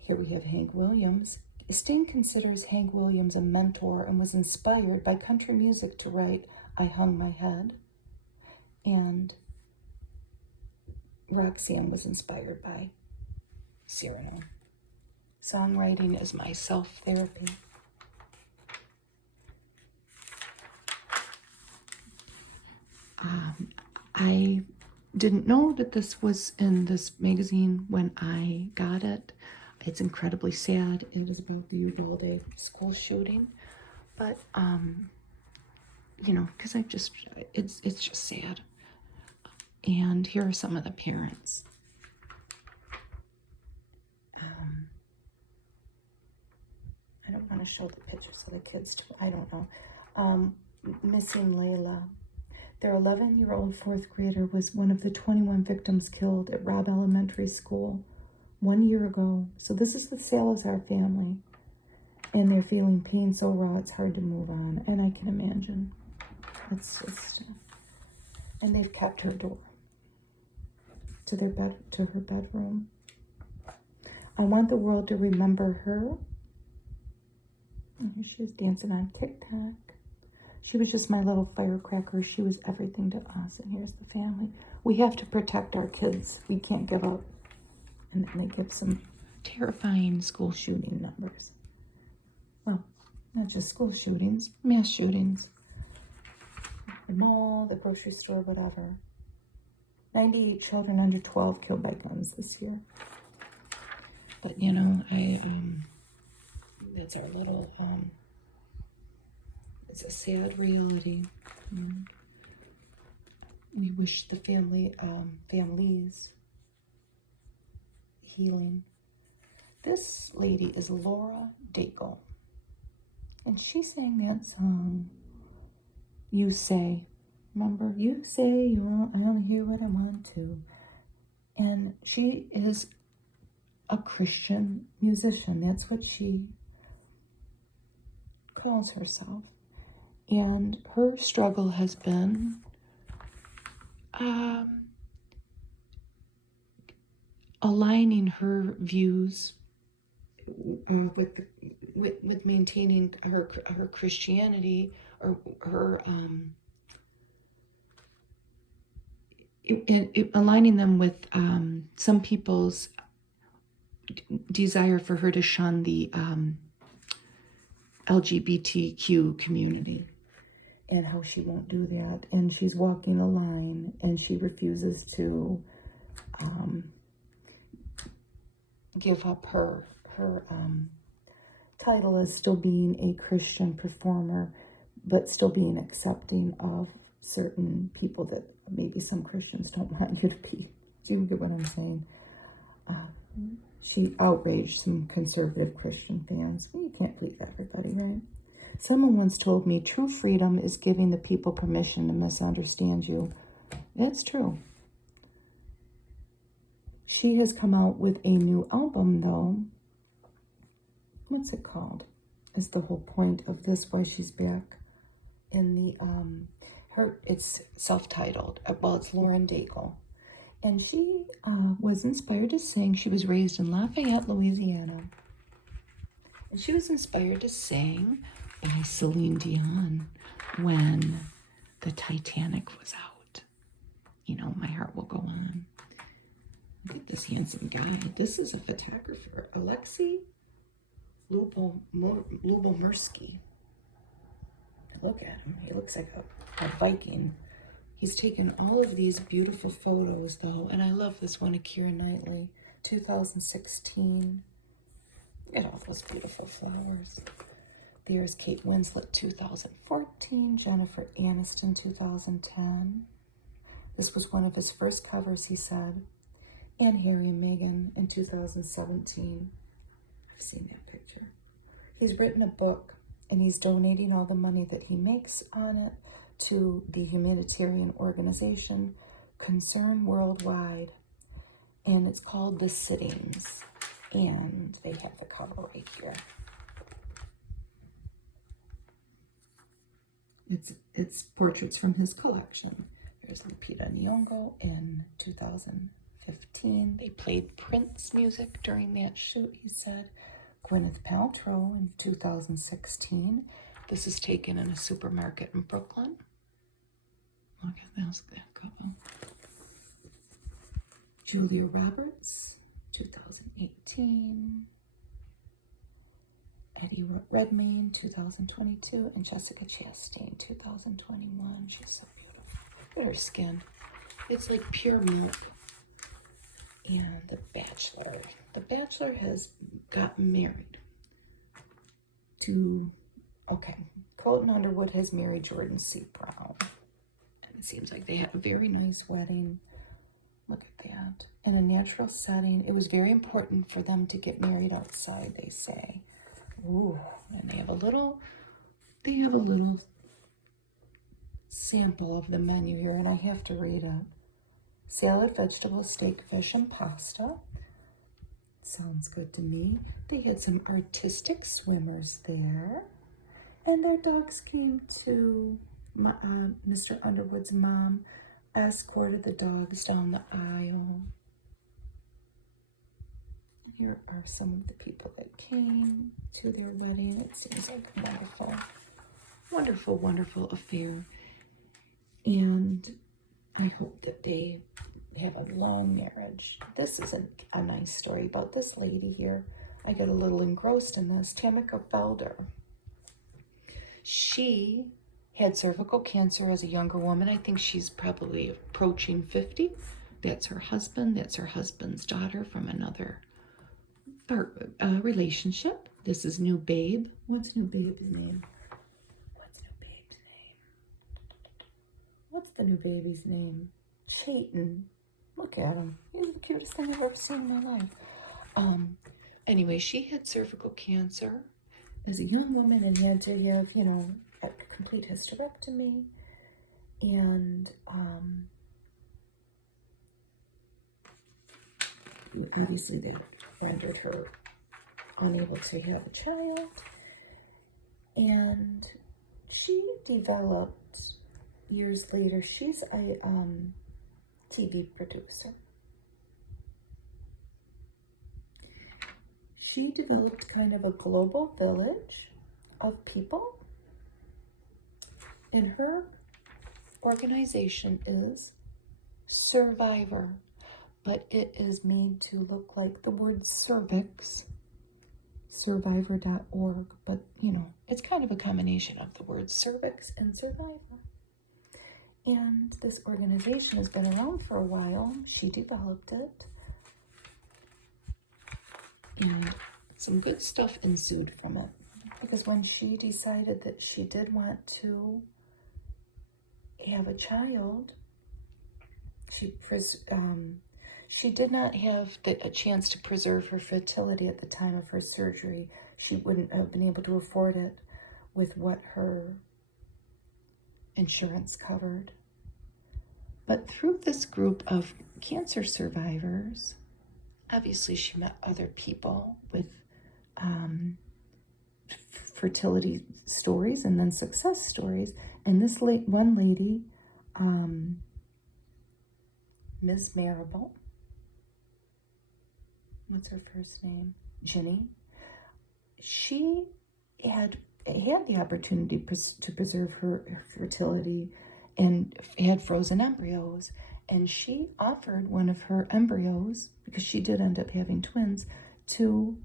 Here we have Hank Williams. Sting considers Hank Williams a mentor and was inspired by country music to write I Hung My Head. And Roxanne was inspired by Cyrano. Songwriting is my self-therapy. I didn't know that this was in this magazine when I got it. It's incredibly sad. It was about the Uvalde school shooting. But, you know, because it's just sad. And here are some of the parents. I don't want to show the pictures of the kids, too. I don't know. Missing Layla. Their 11-year-old fourth grader was one of the 21 victims killed at Robb Elementary School 1 year ago. So this is the Salazar family. And they're feeling pain so raw it's hard to move on. And I can imagine. It's just... And they've kept her door to her bedroom. I want the world to remember her. And here she is dancing on TikTok. She was just my little firecracker. She was everything to us. And here's the family. We have to protect our kids. We can't give up. And then they give some terrifying school shooting numbers. Well, not just school shootings, mass shootings. The mall, the grocery store, whatever. 98 children under 12 killed by guns this year. But, you know, that's our little... It's a sad reality. We wish the families healing. This lady is Laura Daigle. And she sang that song, You Say. Remember? You say I only hear what I want to. And she is a Christian musician. That's what she calls herself. And her struggle has been aligning her views with maintaining her Christianity, or her aligning them with some people's desire for her to shun the LGBTQ community. And how she won't do that. And she's walking a line, and she refuses to give up her title as still being a Christian performer, but still being accepting of certain people that maybe some Christians don't want you to be. Do you get what I'm saying? She outraged some conservative Christian fans. Well, you can't please everybody, right? Someone once told me, true freedom is giving the people permission to misunderstand you. It's true. She has come out with a new album, though. What's it called? Is the whole point of this, why she's back in the, it's self-titled. Well, it's Lauren Daigle. And she was inspired to sing. She was raised in Lafayette, Louisiana. And she was inspired to sing by Celine Dion when the Titanic was out. You know, My Heart Will Go On. Look at this handsome guy. This is a photographer, Alexei Lubomirsky. Look at him. He looks like a Viking. He's taken all of these beautiful photos, though, and I love this one of Keira Knightley, 2016. Look at all those beautiful flowers. There's Kate Winslet, 2014, Jennifer Aniston, 2010. This was one of his first covers, he said. And Harry and Meghan in 2017. I've seen that picture. He's written a book, and he's donating all the money that he makes on it to the humanitarian organization Concern Worldwide, and it's called The Sittings, and they have the cover right here. It's portraits from his collection. There's Lupita Nyong'o in 2015. They played Prince music during that shoot, he said. Gwyneth Paltrow in 2016. This is taken in a supermarket in Brooklyn. Look at that couple. Julia Roberts, 2018. Eddie Redmayne, 2022. And Jessica Chastain, 2021. She's so beautiful. Look at her skin. It's like pure milk. And The Bachelor. The Bachelor has gotten married to, Colton Underwood has married Jordan C. Brown. And it seems like they had a very nice wedding. Look at that. In a natural setting. It was very important for them to get married outside, they say. Ooh, and they have a little sample of the menu here, and I have to read it. Salad, vegetables, steak, fish, and pasta. Sounds good to me. They had some artistic swimmers there. And their dogs came to Mr. Underwood's mom, escorted the dogs down the aisle. Here are some of the people that came to their wedding. It seems like a wonderful, wonderful, wonderful affair. And I hope that they have a long marriage. This is a nice story about this lady here. I got a little engrossed in this. Tamika Felder. She had cervical cancer as a younger woman. I think she's probably approaching 50. That's her husband. That's her husband's daughter from another relationship. This is New Babe. What's New Babe's name? What's the new baby's name? Chayton. Look at him. He's the cutest thing I've ever seen in my life. Anyway, she had cervical cancer as a young woman and had to have, a complete hysterectomy. And obviously that rendered her unable to have a child. And she developed, years later, she's a TV producer. She developed kind of a global village of people. And her organization is Survivor, but it is made to look like the word cervix, survivor.org, but it's kind of a combination of the word cervix and survivor. And this organization has been around for a while. She developed it. And some good stuff ensued from it. Because when she decided that she did want to have a child, she did not have a chance to preserve her fertility at the time of her surgery. She wouldn't have been able to afford it with what her insurance covered. But through this group of cancer survivors, obviously she met other people with fertility stories and then success stories. And this one lady, Ms. Marable, what's her first name? Jenny. She had the opportunity to preserve her fertility and had frozen embryos. And she offered one of her embryos, because she did end up having twins, to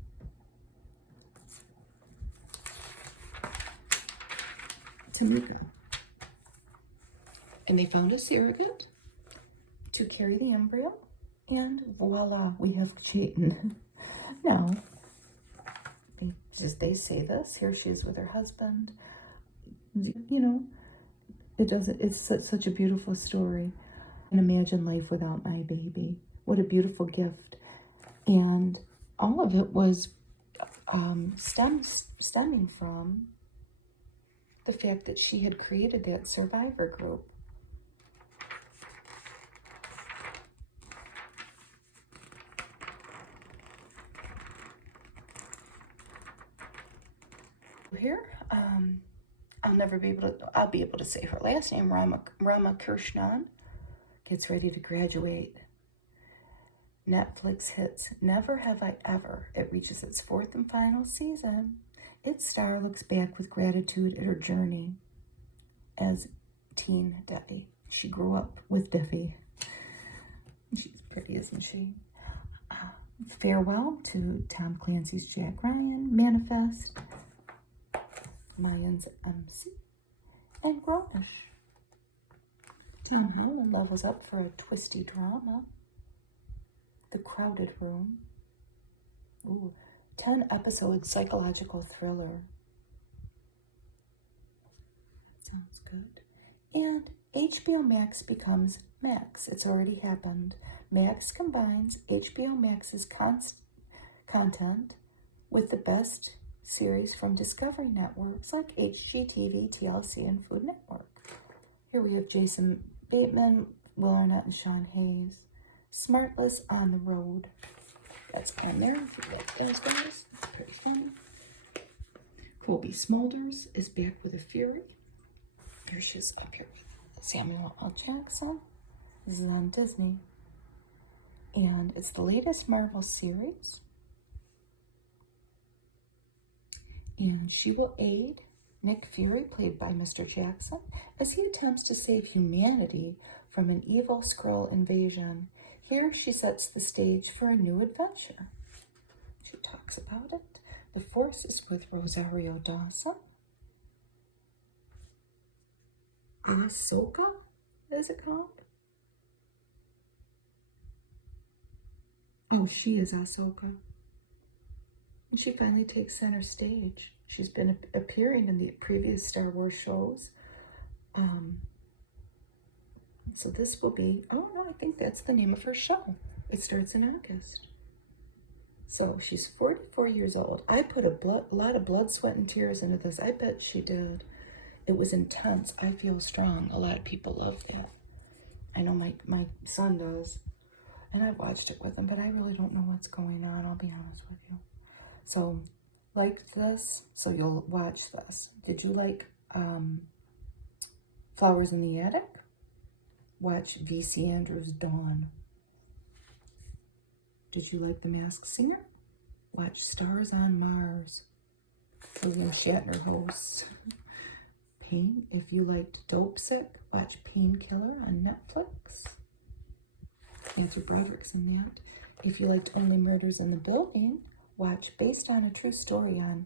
Tamika. And they found a surrogate to carry the embryo, and voila, we have Chayton. Now, they say this, here she is with her husband. It's such a beautiful story. And imagine life without my baby. What a beautiful gift. And all of it was stemming from the fact that she had created that survivor group. Here, I'll be able to say her last name. Ramakrishnan gets ready to graduate. Netflix hits Never Have I Ever. It reaches its 4th and final season. Its star looks back with gratitude at her journey as teen Debbie. She grew up with Debbie. She's pretty, isn't she? Farewell to Tom Clancy's Jack Ryan, Manifest, Mayans MC, and Grownish. Tom Holland levels up for a twisty drama. The Crowded Room. Ooh, 10-episode psychological thriller. Sounds good. And HBO Max becomes Max. It's already happened. Max combines HBO Max's content with the best series from Discovery networks like HGTV, TLC, and Food Network. Here we have Jason Bateman, Will Arnett, and Sean Hayes. Smartless on the Road. That's on there if you like those guys. It's pretty funny. Colby Smulders is back with a Fury. Here she is up here with Samuel L. Jackson. This is on Disney. And it's the latest Marvel series. And she will aid Nick Fury, played by Mr. Jackson, as he attempts to save humanity from an evil Skrull invasion. Here she sets the stage for a new adventure. She talks about it. The Force is with Rosario Dawson. Ahsoka, is it called? Oh, she is Ahsoka. And she finally takes center stage. She's been appearing in the previous Star Wars shows. So this will be, oh no, I think that's the name of her show. It starts in August. So she's 44 years old. I put a lot of blood, sweat, and tears into this. I bet she did. It was intense. I feel strong. A lot of people love that. I know my son does. And I've watched it with him, but I really don't know what's going on. I'll be honest with you. So, like this, so you'll watch this. Did you like Flowers in the Attic? Watch V.C. Andrews' Dawn. Did you like The Masked Singer? Watch Stars on Mars. William Shatner hosts. Pain. If you liked Dope Sick, watch Painkiller on Netflix. Andrew Broderick's in that. If you liked Only Murders in the Building, watch Based on a True Story on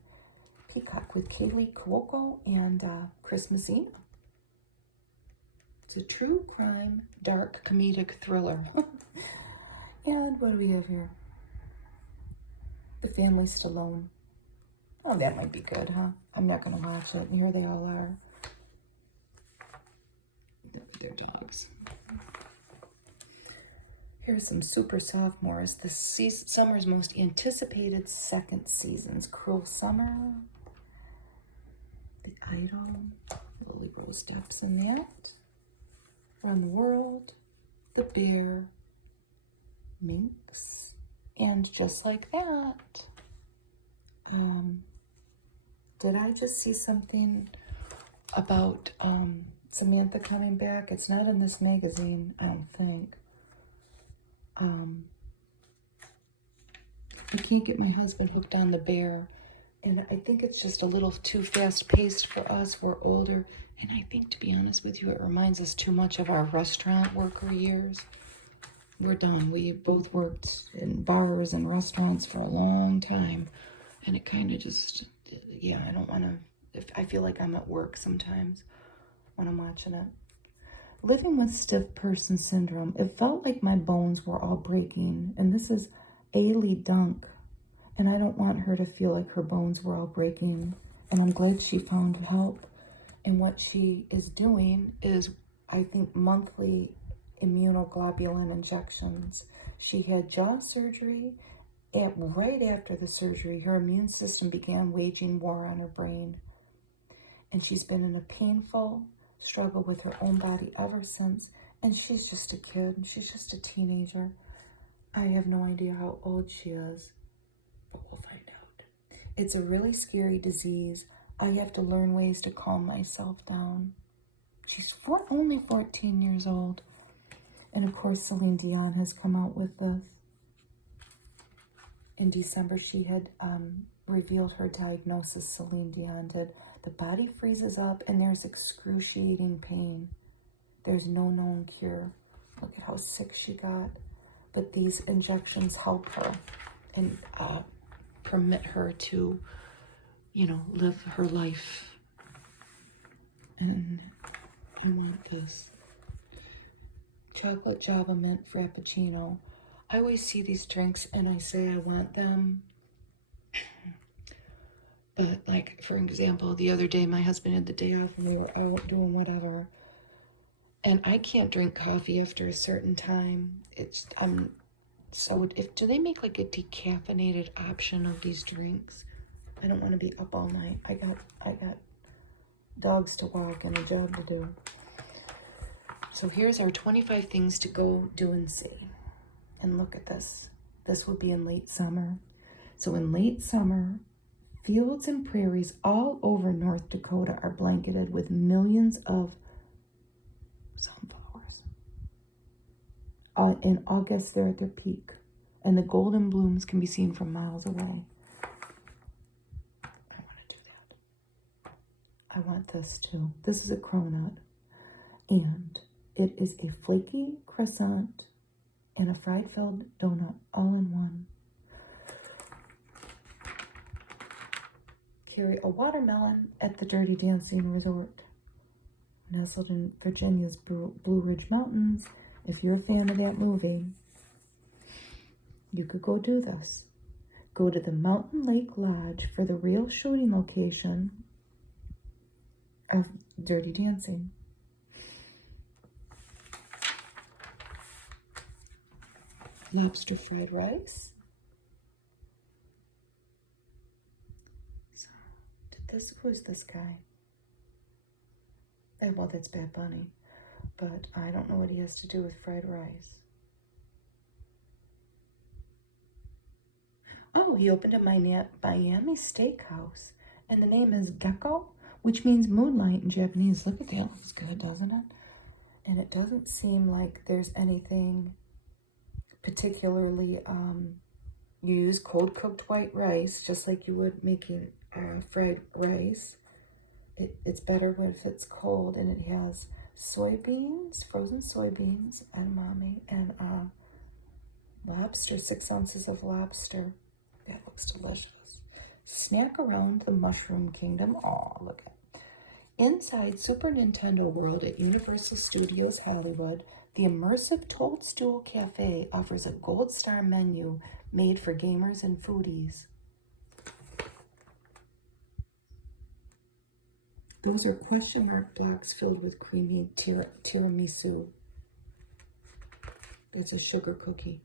Peacock with Kaylee Cuoco and Chris Messina. It's a true crime, dark, comedic thriller. And what do we have here? The Family Stallone. Oh, that might be good, huh? I'm not going to watch it. And here they all are. They're dogs. Here's some super sophomores. The summer's most anticipated second seasons. Cruel Summer. The Idol. Lily Rose Depp's in that. Around the World. The Bear. Minx. And Just Like That. Did I just see something about Samantha coming back? It's not in this magazine, I don't think. I can't get my husband hooked on The Bear, and I think it's just a little too fast-paced for us. We're older, and I think, to be honest with you, it reminds us too much of our restaurant worker years. We're done. We both worked in bars and restaurants for a long time, and it kind of just, yeah, I don't want to, I feel like I'm at work sometimes when I'm watching it. Living with stiff person syndrome. It felt like my bones were all breaking. And this is Ailey Dunk. And I don't want her to feel like her bones were all breaking. And I'm glad she found help. And what she is doing is, I think, monthly immunoglobulin injections. She had jaw surgery Right after the surgery, her immune system began waging war on her brain. And she's been in a painful struggle with her own body ever since. And she's just a kid. She's just a teenager. I have no idea how old she is, but we'll find out. It's a really scary disease. I have to learn ways to calm myself down. She's only 14 years old. And of course, Celine Dion has come out with this. In December, she had revealed her diagnosis, Celine Dion did. The body freezes up and there's excruciating pain. There's no known cure. Look at how sick she got. But these injections help her and permit her to, you know, live her life. And I want this. Chocolate Java Mint Frappuccino. I always see these drinks and I say I want them. But like, for example, the other day my husband had the day off and we were out doing whatever. And I can't drink coffee after a certain time. Do they make like a decaffeinated option of these drinks? I don't want to be up all night. I got dogs to walk and a job to do. So here's our 25 things to go do and see. And look at this. This would be in late summer. So in late summer, fields and prairies all over North Dakota are blanketed with millions of sunflowers. In August, they're at their peak, and the golden blooms can be seen from miles away. I want to do that. I want this too. This is a cronut, and it is a flaky croissant and a fried filled donut all in one. Carry a watermelon at the Dirty Dancing Resort, nestled in Virginia's Blue Ridge Mountains. If you're a fan of that movie, you could go do this. Go to the Mountain Lake Lodge for the real shooting location of Dirty Dancing. Lobster fried rice. So, who's this guy? Well, that's Bad Bunny, but I don't know what he has to do with fried rice. Oh, he opened a Miami steakhouse, and the name is Gecko, which means moonlight in Japanese. Look at that, looks good, doesn't it? And it doesn't seem like there's anything particularly, you use cold cooked white rice, just like you would making fried rice. It's better if it's cold, and it has soybeans, frozen soybeans, edamame, and lobster, 6 ounces of lobster. That looks delicious. Snack around the Mushroom Kingdom. Oh, look at it. Inside Super Nintendo World at Universal Studios Hollywood, the immersive Toadstool Cafe offers a gold star menu made for gamers and foodies. Those are question mark blocks filled with creamy tiramisu. That's a sugar cookie.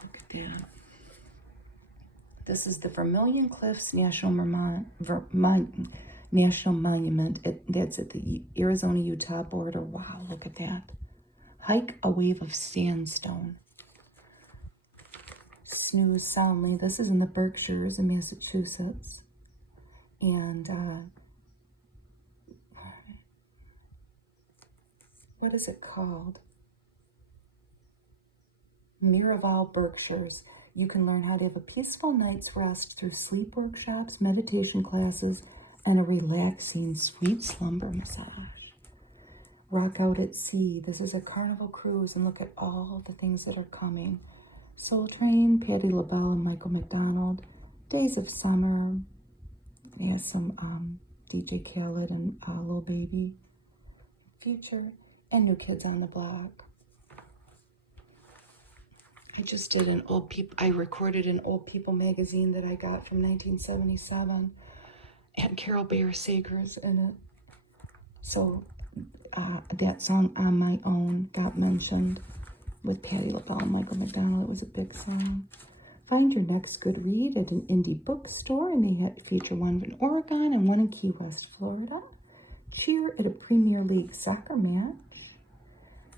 Look at that. This is the Vermilion Cliffs National Monument. That's at the Arizona-Utah border. Wow, look at that. Hike a wave of sandstone. Snooze soundly. This is in the Berkshires in Massachusetts. And what is it called? Miraval, Berkshires. You can learn how to have a peaceful night's rest through sleep workshops, meditation classes, and a relaxing sweet slumber massage. Rock Out at Sea. This is a carnival cruise, and look at all the things that are coming. Soul Train, Patti LaBelle and Michael McDonald. Days of Summer. We have some DJ Khaled and Lil Baby. Future. And New Kids on the Block. I just did I recorded an Old People magazine that I got from 1977. And Carol Bayer Sager's in it. So that song On My Own got mentioned. with Patti LaBelle and Michael McDonald. It was a big song. Find your next good read at an indie bookstore, and they feature one in Oregon and one in Key West, Florida. Cheer at a Premier League soccer match.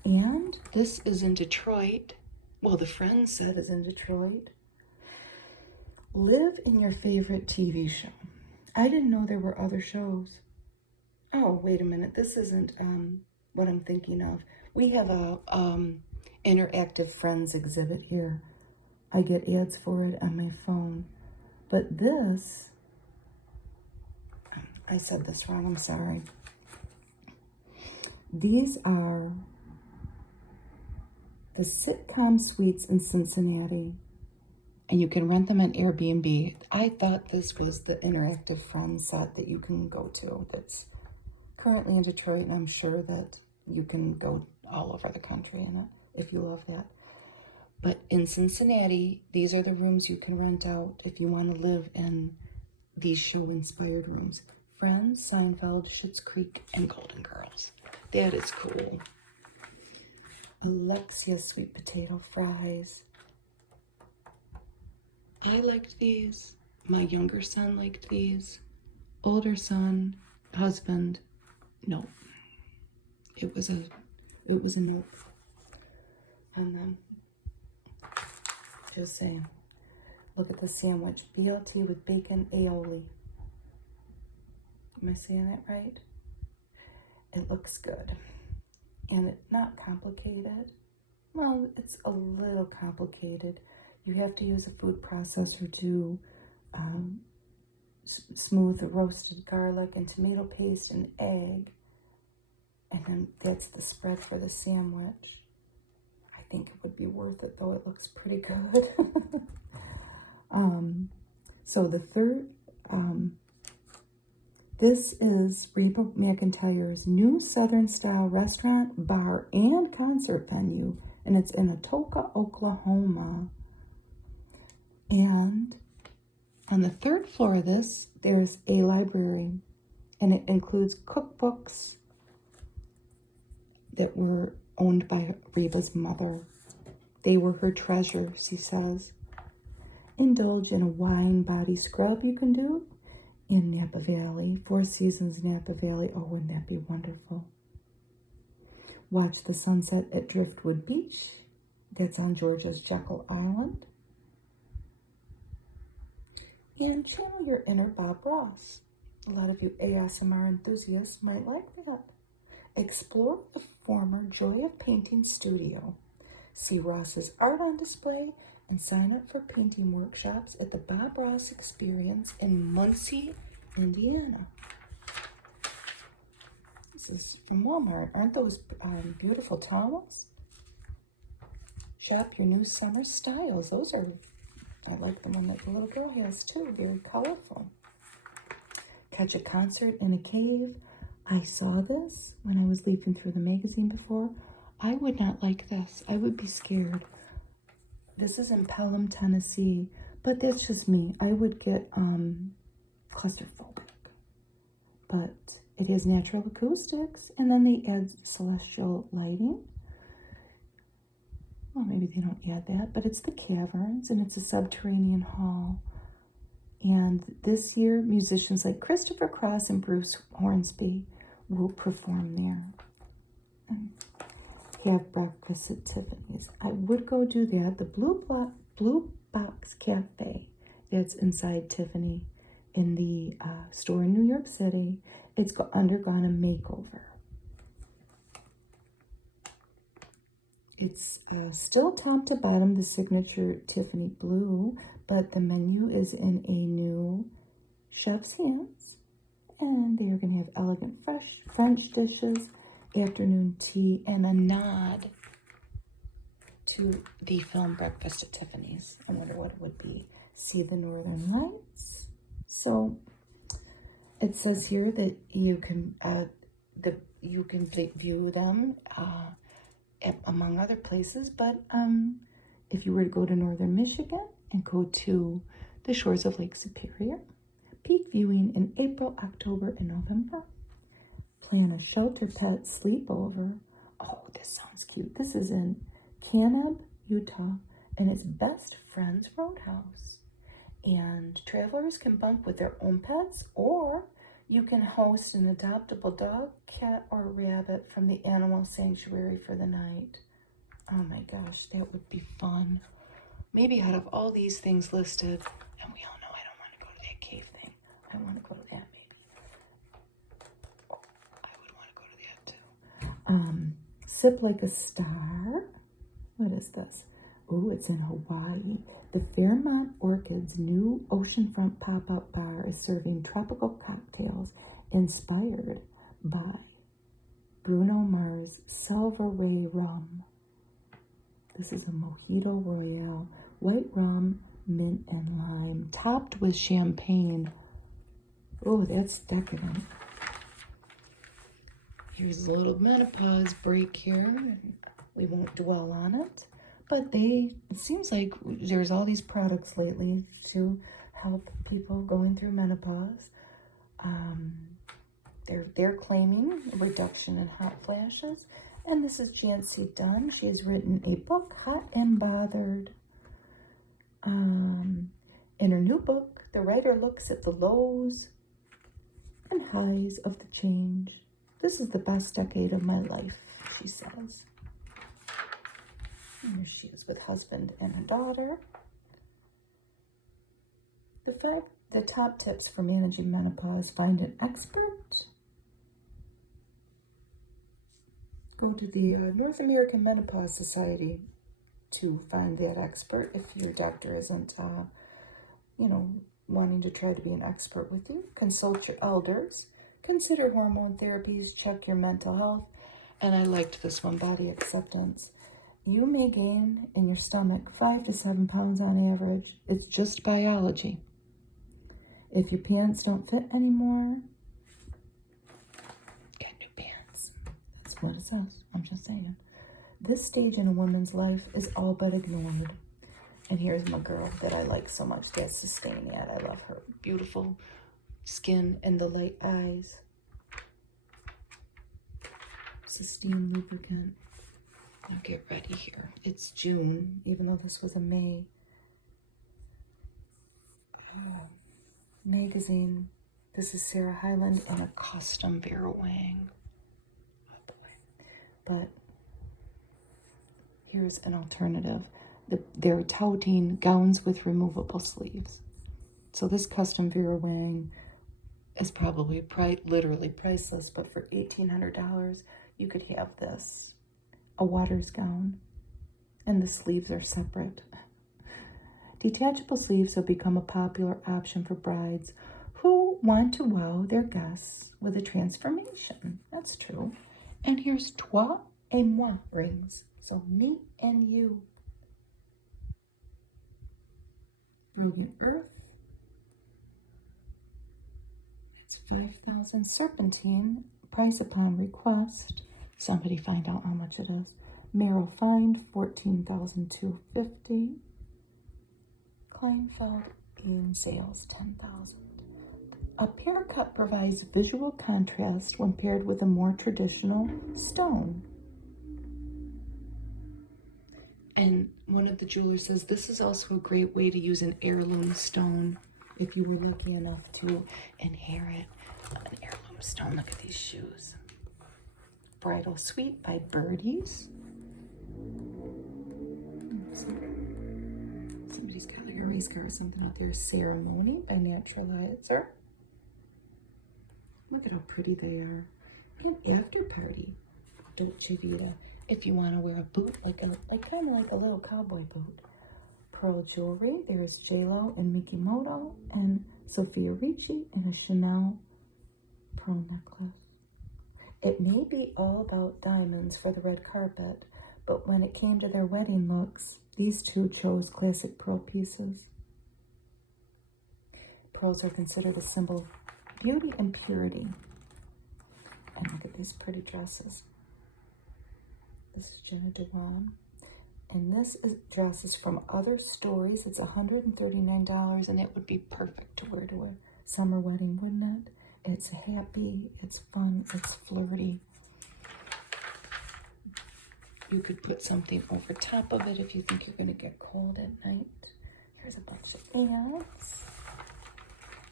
And this is in Detroit. Well, the Friends set is in Detroit. Live in your favorite TV show. I didn't know there were other shows. Oh, wait a minute. This isn't what I'm thinking of. We have a interactive Friends exhibit here. I get ads for it on my phone. But this, I said this wrong, I'm sorry. These are the sitcom suites in Cincinnati. And you can rent them on Airbnb. I thought this was the interactive Friends set that you can go to. That's currently in Detroit, and I'm sure that you can go all over the country in it if you love that. But in Cincinnati, these are the rooms you can rent out if you want to live in these show-inspired rooms. Friends, Seinfeld, Schitt's Creek, and Golden Girls. That is cool. Alexia sweet potato fries. I liked these. My younger son liked these. Older son, husband, no. It was a no. And then just saying, look at the sandwich. BLT with bacon aioli. Am I saying that right? It looks good. And it's not complicated. Well, it's a little complicated. You have to use a food processor to smooth the roasted garlic and tomato paste and egg. And then that's the spread for the sandwich. I think it would be worth it, though. It looks pretty good. So the third, this is Reba McEntire's new Southern-style restaurant, bar, and concert venue. And it's in Atoka, Oklahoma. And on the third floor of this, there's a library. And it includes cookbooks that were owned by Reba's mother. They were her treasure, she says. Indulge in a wine body scrub you can do in Napa Valley. 4 Seasons Napa Valley. Oh, wouldn't that be wonderful? Watch the sunset at Driftwood Beach. That's on Georgia's Jekyll Island. And channel your inner Bob Ross. A lot of you ASMR enthusiasts might like that. Explore the former Joy of Painting studio. See Ross's art on display and sign up for painting workshops at the Bob Ross Experience in Muncie, Indiana. This is from Walmart. Aren't those beautiful towels? Shop your new summer styles. Those are, I like the one that the little girl has too. Very colorful. Catch a concert in a cave. I saw this when I was leafing through the magazine before. I would not like this. I would be scared. This is in Pelham, Tennessee, but that's just me. I would get claustrophobic. But it has natural acoustics, and then they add celestial lighting. Well, maybe they don't add that, but it's the caverns, and it's a subterranean hall. And this year, musicians like Christopher Cross and Bruce Hornsby will perform there. And have breakfast at Tiffany's. I would go do that. The Blue Box Cafe that's inside Tiffany in the store in New York City. It's undergone a makeover. It's still top to bottom the signature Tiffany blue, but the menu is in a new chef's hands. And they are going to have elegant fresh French dishes, afternoon tea, and a nod to the film Breakfast at Tiffany's. I wonder what it would be. See the Northern Lights. So it says here that you can view them among other places, but if you were to go to Northern Michigan and go to the shores of Lake Superior, peak viewing in April, October, and November. Plan a shelter pet sleepover. Oh, this sounds cute. This is in Kanab, Utah, and it's Best Friends Roadhouse. And travelers can bunk with their own pets, or you can host an adoptable dog, cat, or rabbit from the animal sanctuary for the night. Oh my gosh, that would be fun. Maybe out of all these things listed, and we all know I don't want to go to that cave thing. I want to go to that maybe. I would want to go to that too. Sip Like a Star. What is this? Oh, it's in Hawaii. The Fairmont Orchid's new oceanfront pop-up bar is serving tropical cocktails inspired by Bruno Mars' Salva Ray rum. This is a Mojito Royale, white rum, mint, and lime, topped with champagne. Oh, that's decadent. Here's a little menopause break here. We won't dwell on it. But it seems like there's all these products lately to help people going through menopause. They're claiming a reduction in hot flashes. And this is Jancy Dunn. She has written a book, Hot and Bothered. In her new book, the writer looks at the lows and highs of the change. This is the best decade of my life, she says. And there she is with husband and a daughter. The top tips for managing menopause: find an expert. Go to the North American Menopause Society to find that expert if your doctor isn't, wanting to try to be an expert with you. Consult your elders. Consider hormone therapies. Check your mental health. And I liked this one, body acceptance. You may gain in your stomach 5 to 7 pounds on average. It's just biology. If your pants don't fit anymore, get new pants. That's what it says. I'm just saying. This stage in a woman's life is all but ignored. And here's my girl that I like so much. That's Sustainia. I love her. Beautiful skin and the light eyes. Sustain lubricant. Now get ready here. It's June, even though this was a May. Magazine. This is Sarah Hyland in a custom Vera Wang. Oh boy. But here's an alternative. They're touting gowns with removable sleeves. So this custom Vera Wang is probably literally priceless, but for $1,800, you could have this. A Waters gown, and the sleeves are separate. Detachable sleeves have become a popular option for brides who want to wow their guests with a transformation. That's true. And here's Toi et Moi rings. So me and you. Brilliant Earth. It's 5,000 serpentine. Price upon request. Somebody find out how much it is. Merrill Find, $14,250. Kleinfeld in sales, $10,000. A pear cup provides visual contrast when paired with a more traditional stone. And one of the jewelers says this is also a great way to use an heirloom stone if you were lucky enough to inherit an heirloom stone. Look at these shoes. Bridal Suite by Birdies. Somebody's got like a race car or something out there. Ceremony by Naturalizer. Look at how pretty they are. And After Party, Dolce Vita. If you want to wear a boot, kind of like a little cowboy boot. Pearl jewelry. There's J-Lo and Mikimoto and Sophia Ricci in a Chanel pearl necklace. It may be all about diamonds for the red carpet, but when it came to their wedding looks, these two chose classic pearl pieces. Pearls are considered a symbol of beauty and purity. And look at these pretty dresses. This is Jenna Dewan. And this dress is from Other Stories. It's $139, and it would be perfect to wear to a summer wedding, wouldn't it? It's happy, it's fun, it's flirty. You could put something over top of it if you think you're going to get cold at night. Here's a bunch of ants.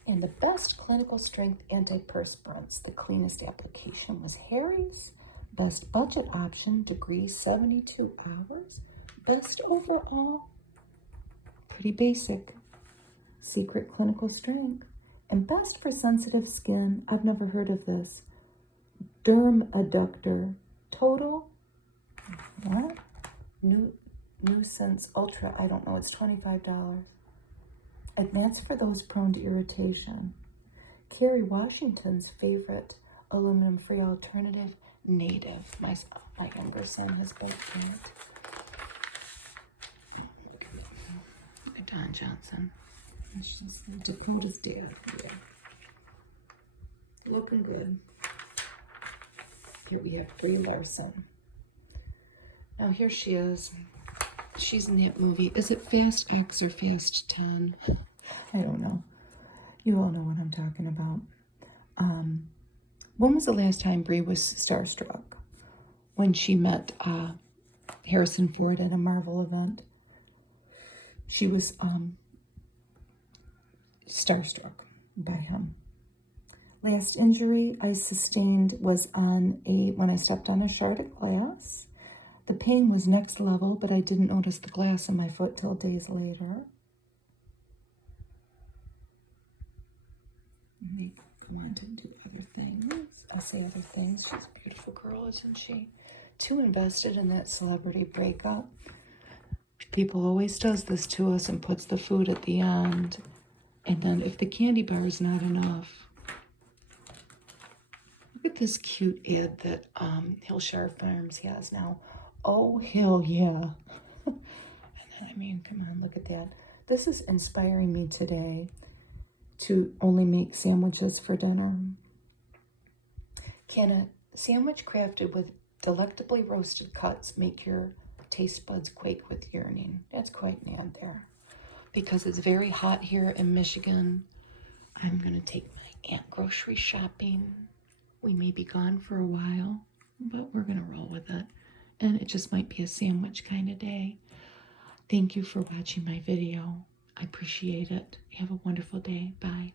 And the best clinical strength antiperspirants. The cleanest application was Harry's. Best budget option, degree 72 hours. Best overall, pretty basic. Secret clinical strength. And best for sensitive skin, I've never heard of this. Derm Adductor. Total, what? Nuisance Ultra, I don't know, it's $25. Advanced for those prone to irritation. Kerry Washington's favorite aluminum-free alternative, Native. My younger son has bought that. Look at Don Johnson. That's just Dakota's dad. Yeah. Looking good. Here we have Brie Larson. Now here she is. She's in that movie. Is it Fast X or Fast 10? I don't know. You all know what I'm talking about. When was the last time Brie was starstruck? When she met Harrison Ford at a Marvel event. She was starstruck by him. Last injury I sustained was when I stepped on a shard of glass. The pain was next level, but I didn't notice the glass in my foot till days later. And they go on to do other things. I'll say other things. She's a beautiful girl, isn't she? Too invested in that celebrity breakup. People always does this to us and puts the food at the end. And then if the candy bar is not enough. Look at this cute ad that Hillshire Farms has now. Oh, hell yeah. And then, I mean, come on, look at that. This is inspiring me today to only make sandwiches for dinner. Can a sandwich crafted with delectably roasted cuts make your taste buds quake with yearning? That's quite an ad there. Because it's very hot here in Michigan, I'm going to take my aunt grocery shopping. We may be gone for a while, but we're going to roll with it. And it just might be a sandwich kind of day. Thank you for watching my video. I appreciate it. Have a wonderful day. Bye.